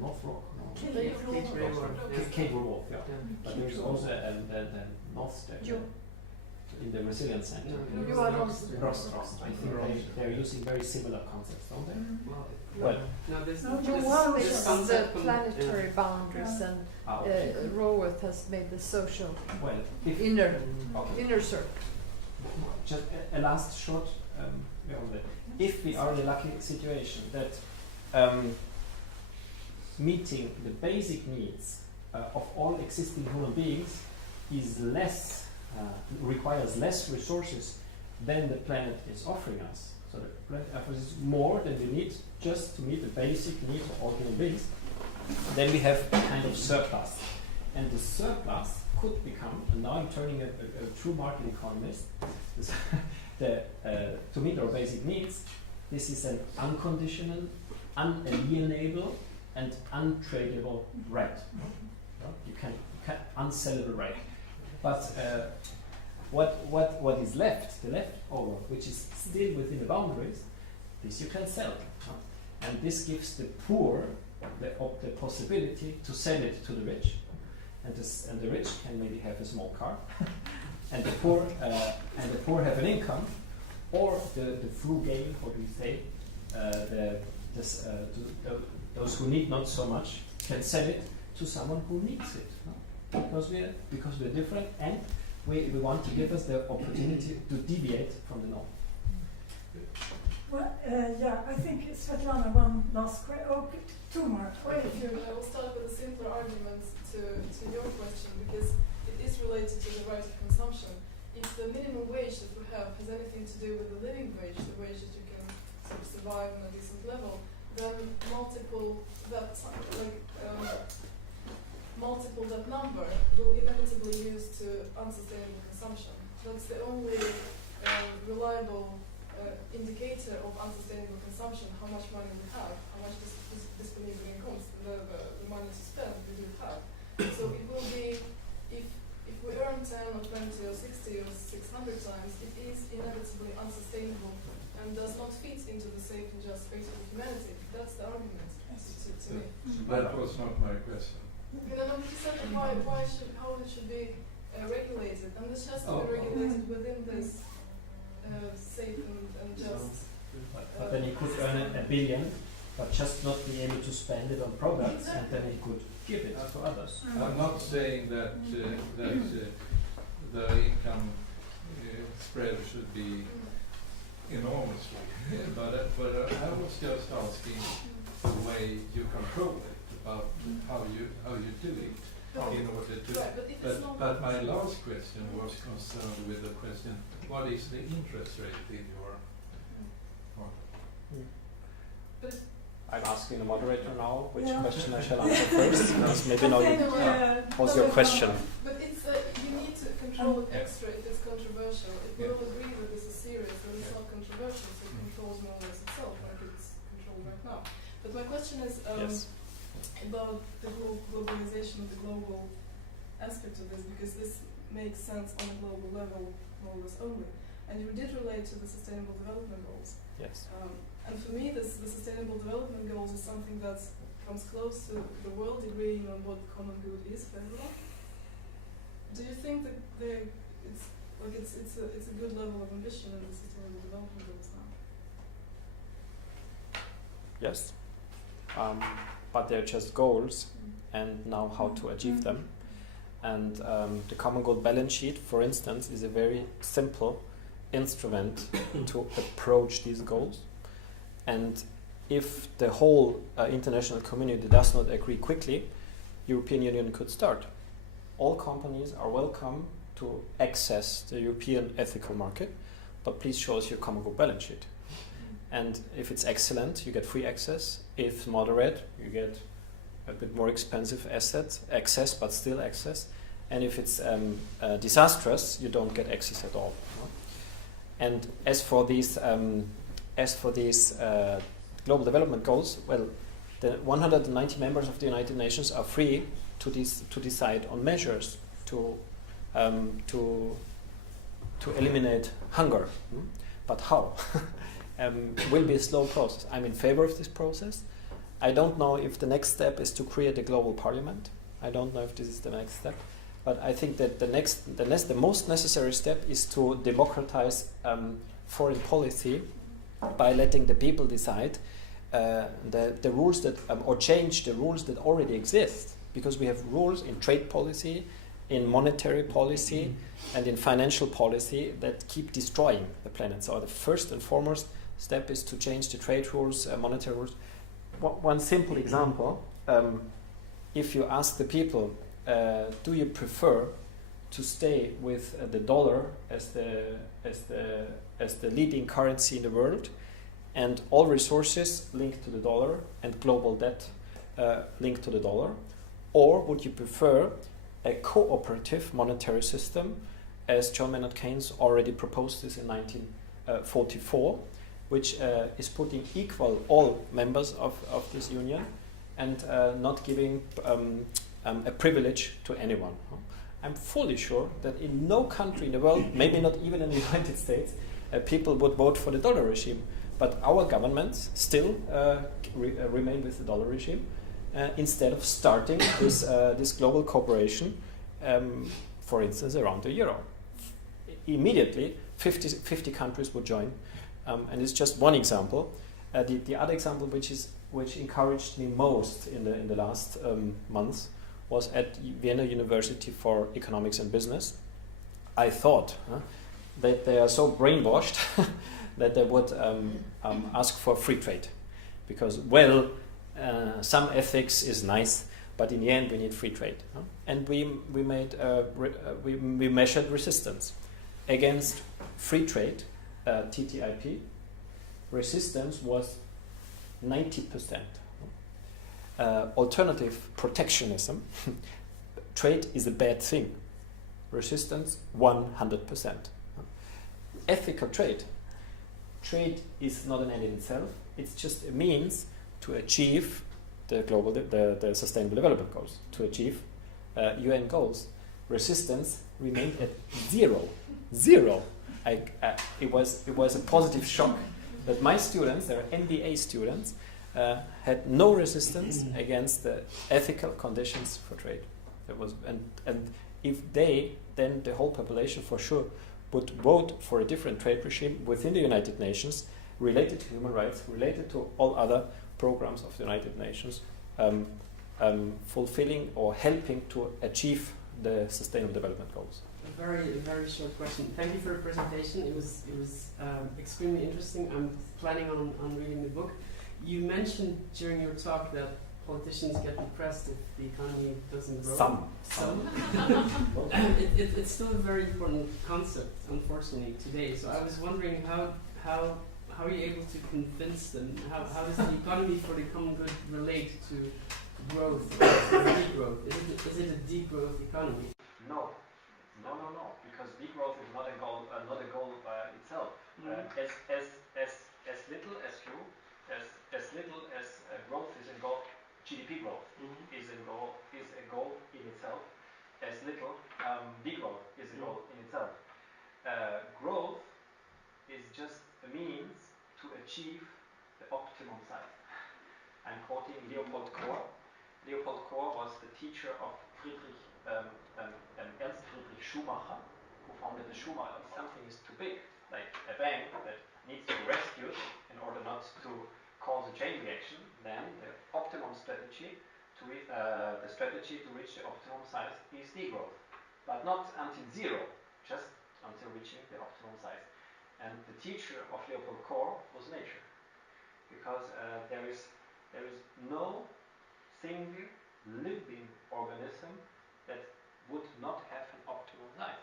North Rock, no? Cape Reward, yeah. But there's also the North Station in the Resilience Center. Rostros. I think they're using very similar concepts, don't they? Well, one is the planetary boundaries, and Raworth has made the social inner circle. Just a last short. If we are in a lucky situation that meeting the basic needs of all existing human beings is requires less resources than the planet is offering us. So the planet offers more than we need just to meet the basic needs of all human beings. Then we have a kind of surplus. And the surplus could become, and now I'm turning a true market economist, to meet our basic needs, this is an unconditional, unalienable, and untradable right. You can unsellable right. But what is left, the leftover, which is still within the boundaries, this you can sell. And this gives the poor the possibility to sell it to the rich. And the rich can maybe have a small car, and the poor have an income, or the frugal, how do we say, those who need not so much can sell it to someone who needs it, no? because we're different, and we want to give us the opportunity to deviate from the norm. Well, I think Svetlana, one last question. Oh, two more. I will start with a simpler argument to your question, because it is related to the right of consumption. If the minimum wage that we have has anything to do with the living wage, the wage that you can survive on a decent level, then multiple that number will inevitably use to unsustainable consumption. That's the only reliable indicator of unsustainable consumption, how much money we have, how much disponible income, the money to spend we do have. So it will be, if we earn 10 or 20 or 60 or 600 times, it is inevitably unsustainable and does not fit into the safe and just fate of humanity. That's the argument to me. That was not my question. You know, but you said how it should be regulated, and this has to be regulated within this safe and just. But then he could earn a billion, but just not be able to spend it on products, and then he could give it to others. I'm not saying that the income spread should be enormous, but I was just asking the way you control it, about how you do it in order to. Right, but if it's not. But my last question was concerned with the question: what is the interest rate in your market? But I'm asking the moderator now which Yeah. question I shall answer first. Because maybe now you. What's your question? But it's you need to control it extra if it's controversial. If we all agree that this is serious, then it's not controversial, so it controls more or less itself, like it's controlled right now. But my question is Yes. about the globalization, the global aspect of this, because this makes sense on a global level, more or less only. And you did relate to the Sustainable Development Goals. Yes. And for me, the Sustainable Development Goals is something that comes close to the world agreeing on what common good is for everyone. Do you think that it's a good level of ambition in the Sustainable Development Goals now? Yes. But they're just goals, and now how to achieve them. And the Common Goal Balance Sheet, for instance, is a very simple instrument to approach these goals. And if the whole international community does not agree quickly, European Union could start. All companies are welcome to access the European ethical market, but please show us your Common Goal Balance Sheet. And if it's excellent, you get free access. If moderate, you get a bit more expensive access, but still access. And if it's disastrous, you don't get access at all. No? And as for these global development goals, well, the 190 members of the United Nations are free to decide on measures to eliminate hunger. But how? It will be a slow process. I'm in favor of this process. I don't know if the next step is to create a global parliament. I don't know if this is the next step. But I think that the most necessary step is to democratize foreign policy by letting the people decide the rules that, or change the rules that already exist. Because we have rules in trade policy, in monetary policy, and in financial policy that keep destroying the planet. So the first and foremost step is to change the trade rules, monetary rules. One simple example, if you ask the people, do you prefer to stay with the dollar as the leading currency in the world, and all resources linked to the dollar and global debt linked to the dollar, or would you prefer a cooperative monetary system, as John Maynard Keynes already proposed this in 1944, which is putting equal all members of this union and not giving a privilege to anyone. I'm fully sure that in no country in the world, maybe not even in the United States, people would vote for the dollar regime. But our governments still remain with the dollar regime instead of starting this global cooperation, for instance, around the euro. Immediately, 50 countries would join, and it's just one example. The other example, which encouraged me most in the last months, was at Vienna University for Economics and Business. I thought that they are so brainwashed that they would ask for free trade, because some ethics is nice, but in the end we need free trade. And we measured resistance against free trade, TTIP, resistance was 90%. Alternative protectionism, trade is a bad thing. Resistance, 100%. Ethical trade. Trade is not an end in itself. It's just a means to achieve the Sustainable Development Goals, to achieve UN goals. Resistance remained at zero. Zero. It was a positive shock that my students, they're MBA students, had no resistance against the ethical conditions for trade. It was, and if they, then the whole population for sure would vote for a different trade regime within the United Nations, related to human rights, related to all other programs of the United Nations, fulfilling or helping to achieve the Sustainable Development Goals. A very short question. Thank you for the presentation. It was extremely interesting. I'm planning on reading the book. You mentioned during your talk that politicians get depressed if the economy doesn't grow. Some. It's still a very important concept, unfortunately, today. So I was wondering how are you able to convince them? How does the economy for the common good relate to growth or degrowth? Is it a degrowth economy? No, because degrowth is not a goal itself. As little as growth is a goal, GDP growth is a goal in itself. As little degrowth is a goal in itself. Growth is just a means to achieve the optimum size. I'm quoting Leopold Kohr. Leopold Kohr was the teacher of Ernst Friedrich Schumacher, who found that the Schumacher, if something is too big, like a bank that needs to be rescued in order not to cause a chain reaction, then the optimum strategy the strategy to reach the optimum size is degrowth, but not until zero, just until reaching the optimum size. And the teacher of Leopold Kohr was nature, because there is no single living organism that would not have an optimum size.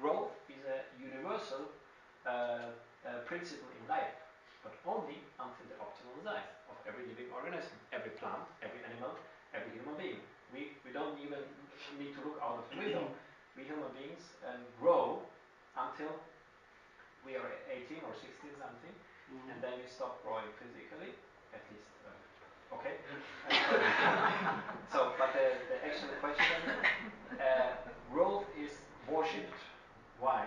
Growth is a universal principle in life, but only until the optimal size of every living organism, every plant, every animal, every human being. We don't even need to look out of the window. We human beings grow until we are 18 or 16 something, and then we stop growing physically, at least. Okay. So, but the actual question, growth is worshipped. Why?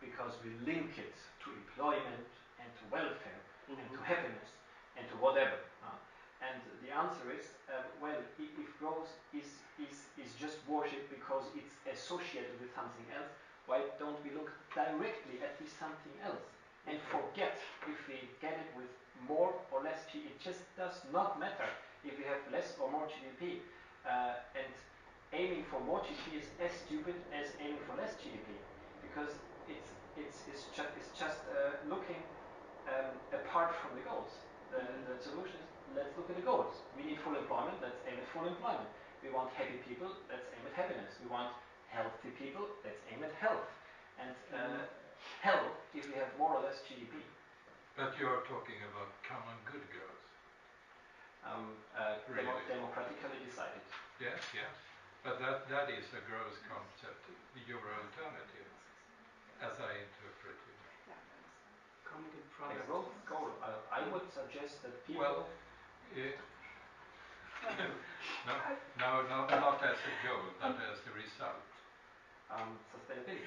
Because we link it to employment and to welfare and to happiness and to whatever. And the answer is, well, if growth is just worship because it's associated with something else, why don't we look directly at this something else and forget if we get it with more or less GDP? It just does not matter if we have less or more GDP. And aiming for more GDP is as stupid as aiming for less GDP, because it's just looking apart from the goals. The solution is, let's look at the goals. We need full employment, let's aim at full employment. We want happy people, let's aim at happiness. We want healthy people, let's aim at health. And health if we have more or less GDP. But you are talking about common good growth. Really? Democratically decided. Yes. But that is a growth concept, your alternative, as I interpret it. Common good A product. growth goal. I would suggest that people. Well, no, not as a goal, but as a result. Sustainability.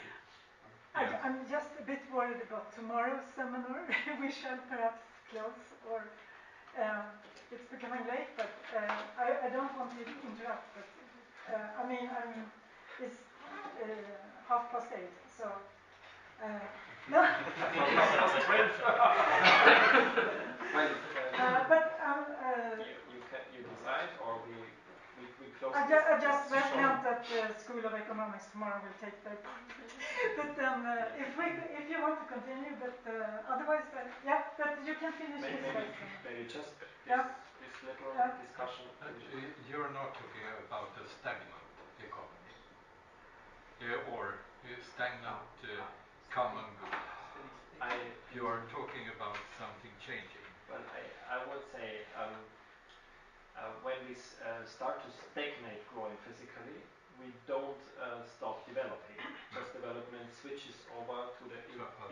Yes. I'm just a bit worried about tomorrow's seminar. We shall perhaps close, or it's becoming late, but I don't want to interrupt. But it's 8:30, so. No. You decide, or we close. I just recommend that the School of Economics tomorrow will take that. But if you want to continue, but otherwise, but you can finish this question. Maybe just this little discussion. You're not talking about a stagnant economy, or stagnant common good. You are talking about something changing? Well, I would say when we start to stagnate growing physically, we don't stop developing. Just development switches over to the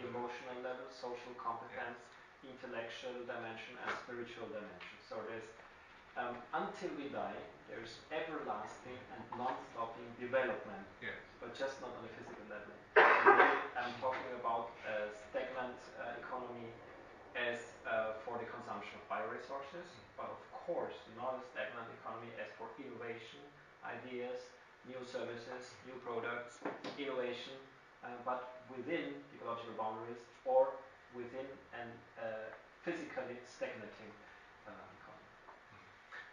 emotional level, social competence, intellectual dimension, and spiritual dimension. So there's until we die, there's everlasting and non-stopping development, but just not on a physical level. I'm talking about a stagnant economy as for the consumption of bioresources, but of course not a stagnant economy as for innovation, ideas, new services, new products, innovation, but within ecological boundaries or within an physically stagnating economy.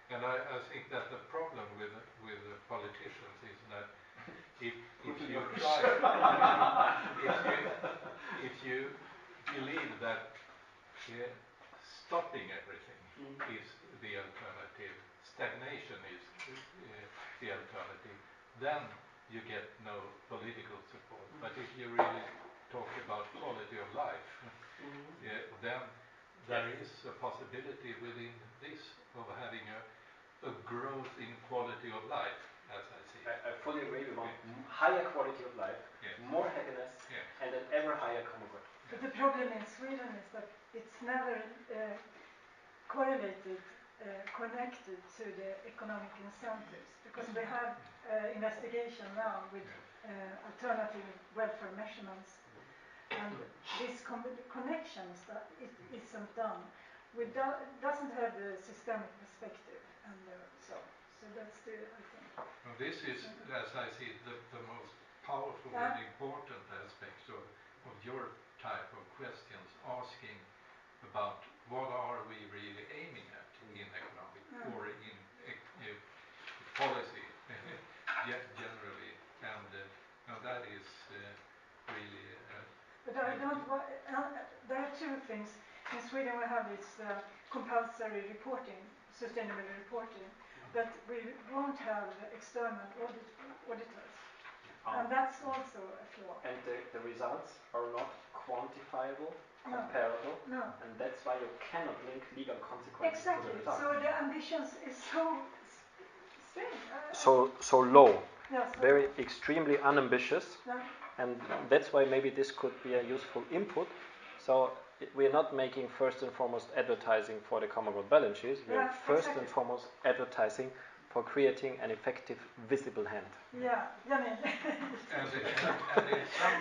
And I think that the problem with the politicians is that if you try, if you believe that stopping everything is the alternative, stagnation is the alternative, then you get no political support. But if you really talk about quality of life, then there is a possibility within this of having a growth in quality of life, as I see. I fully agree. We want higher quality of life, more happiness, and an ever higher common good. But the problem in Sweden is that it's never correlated, connected to the economic incentives, because we have investigation now with alternative welfare measurements, and this connections that it isn't done. Doesn't have the systemic perspective, and so that's the I think. Well, this is, as I see it, the most powerful and important aspect of your type of questions, asking about what are we really aiming at in economic or in policy generally, and that is really. But I don't. There are two things. In Sweden we have this compulsory reporting, sustainable reporting, but we won't have external auditors. And that's also a flaw. And the results are not quantifiable, comparable, and that's why you cannot link legal consequences to the results. So the ambitions is so strange. So low, Yes, very extremely unambitious, and that's why maybe this could be a useful input. So we're not making first and foremost advertising for the common good balance sheets. We're first and foremost advertising for creating an effective, visible hand. Yeah, Janine. And in some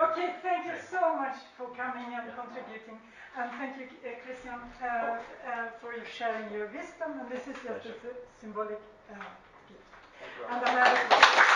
Okay, thank you so much for coming and contributing, and thank you, Christian, for sharing your wisdom. And this is just a symbolic gift. Thank you very And much. I'm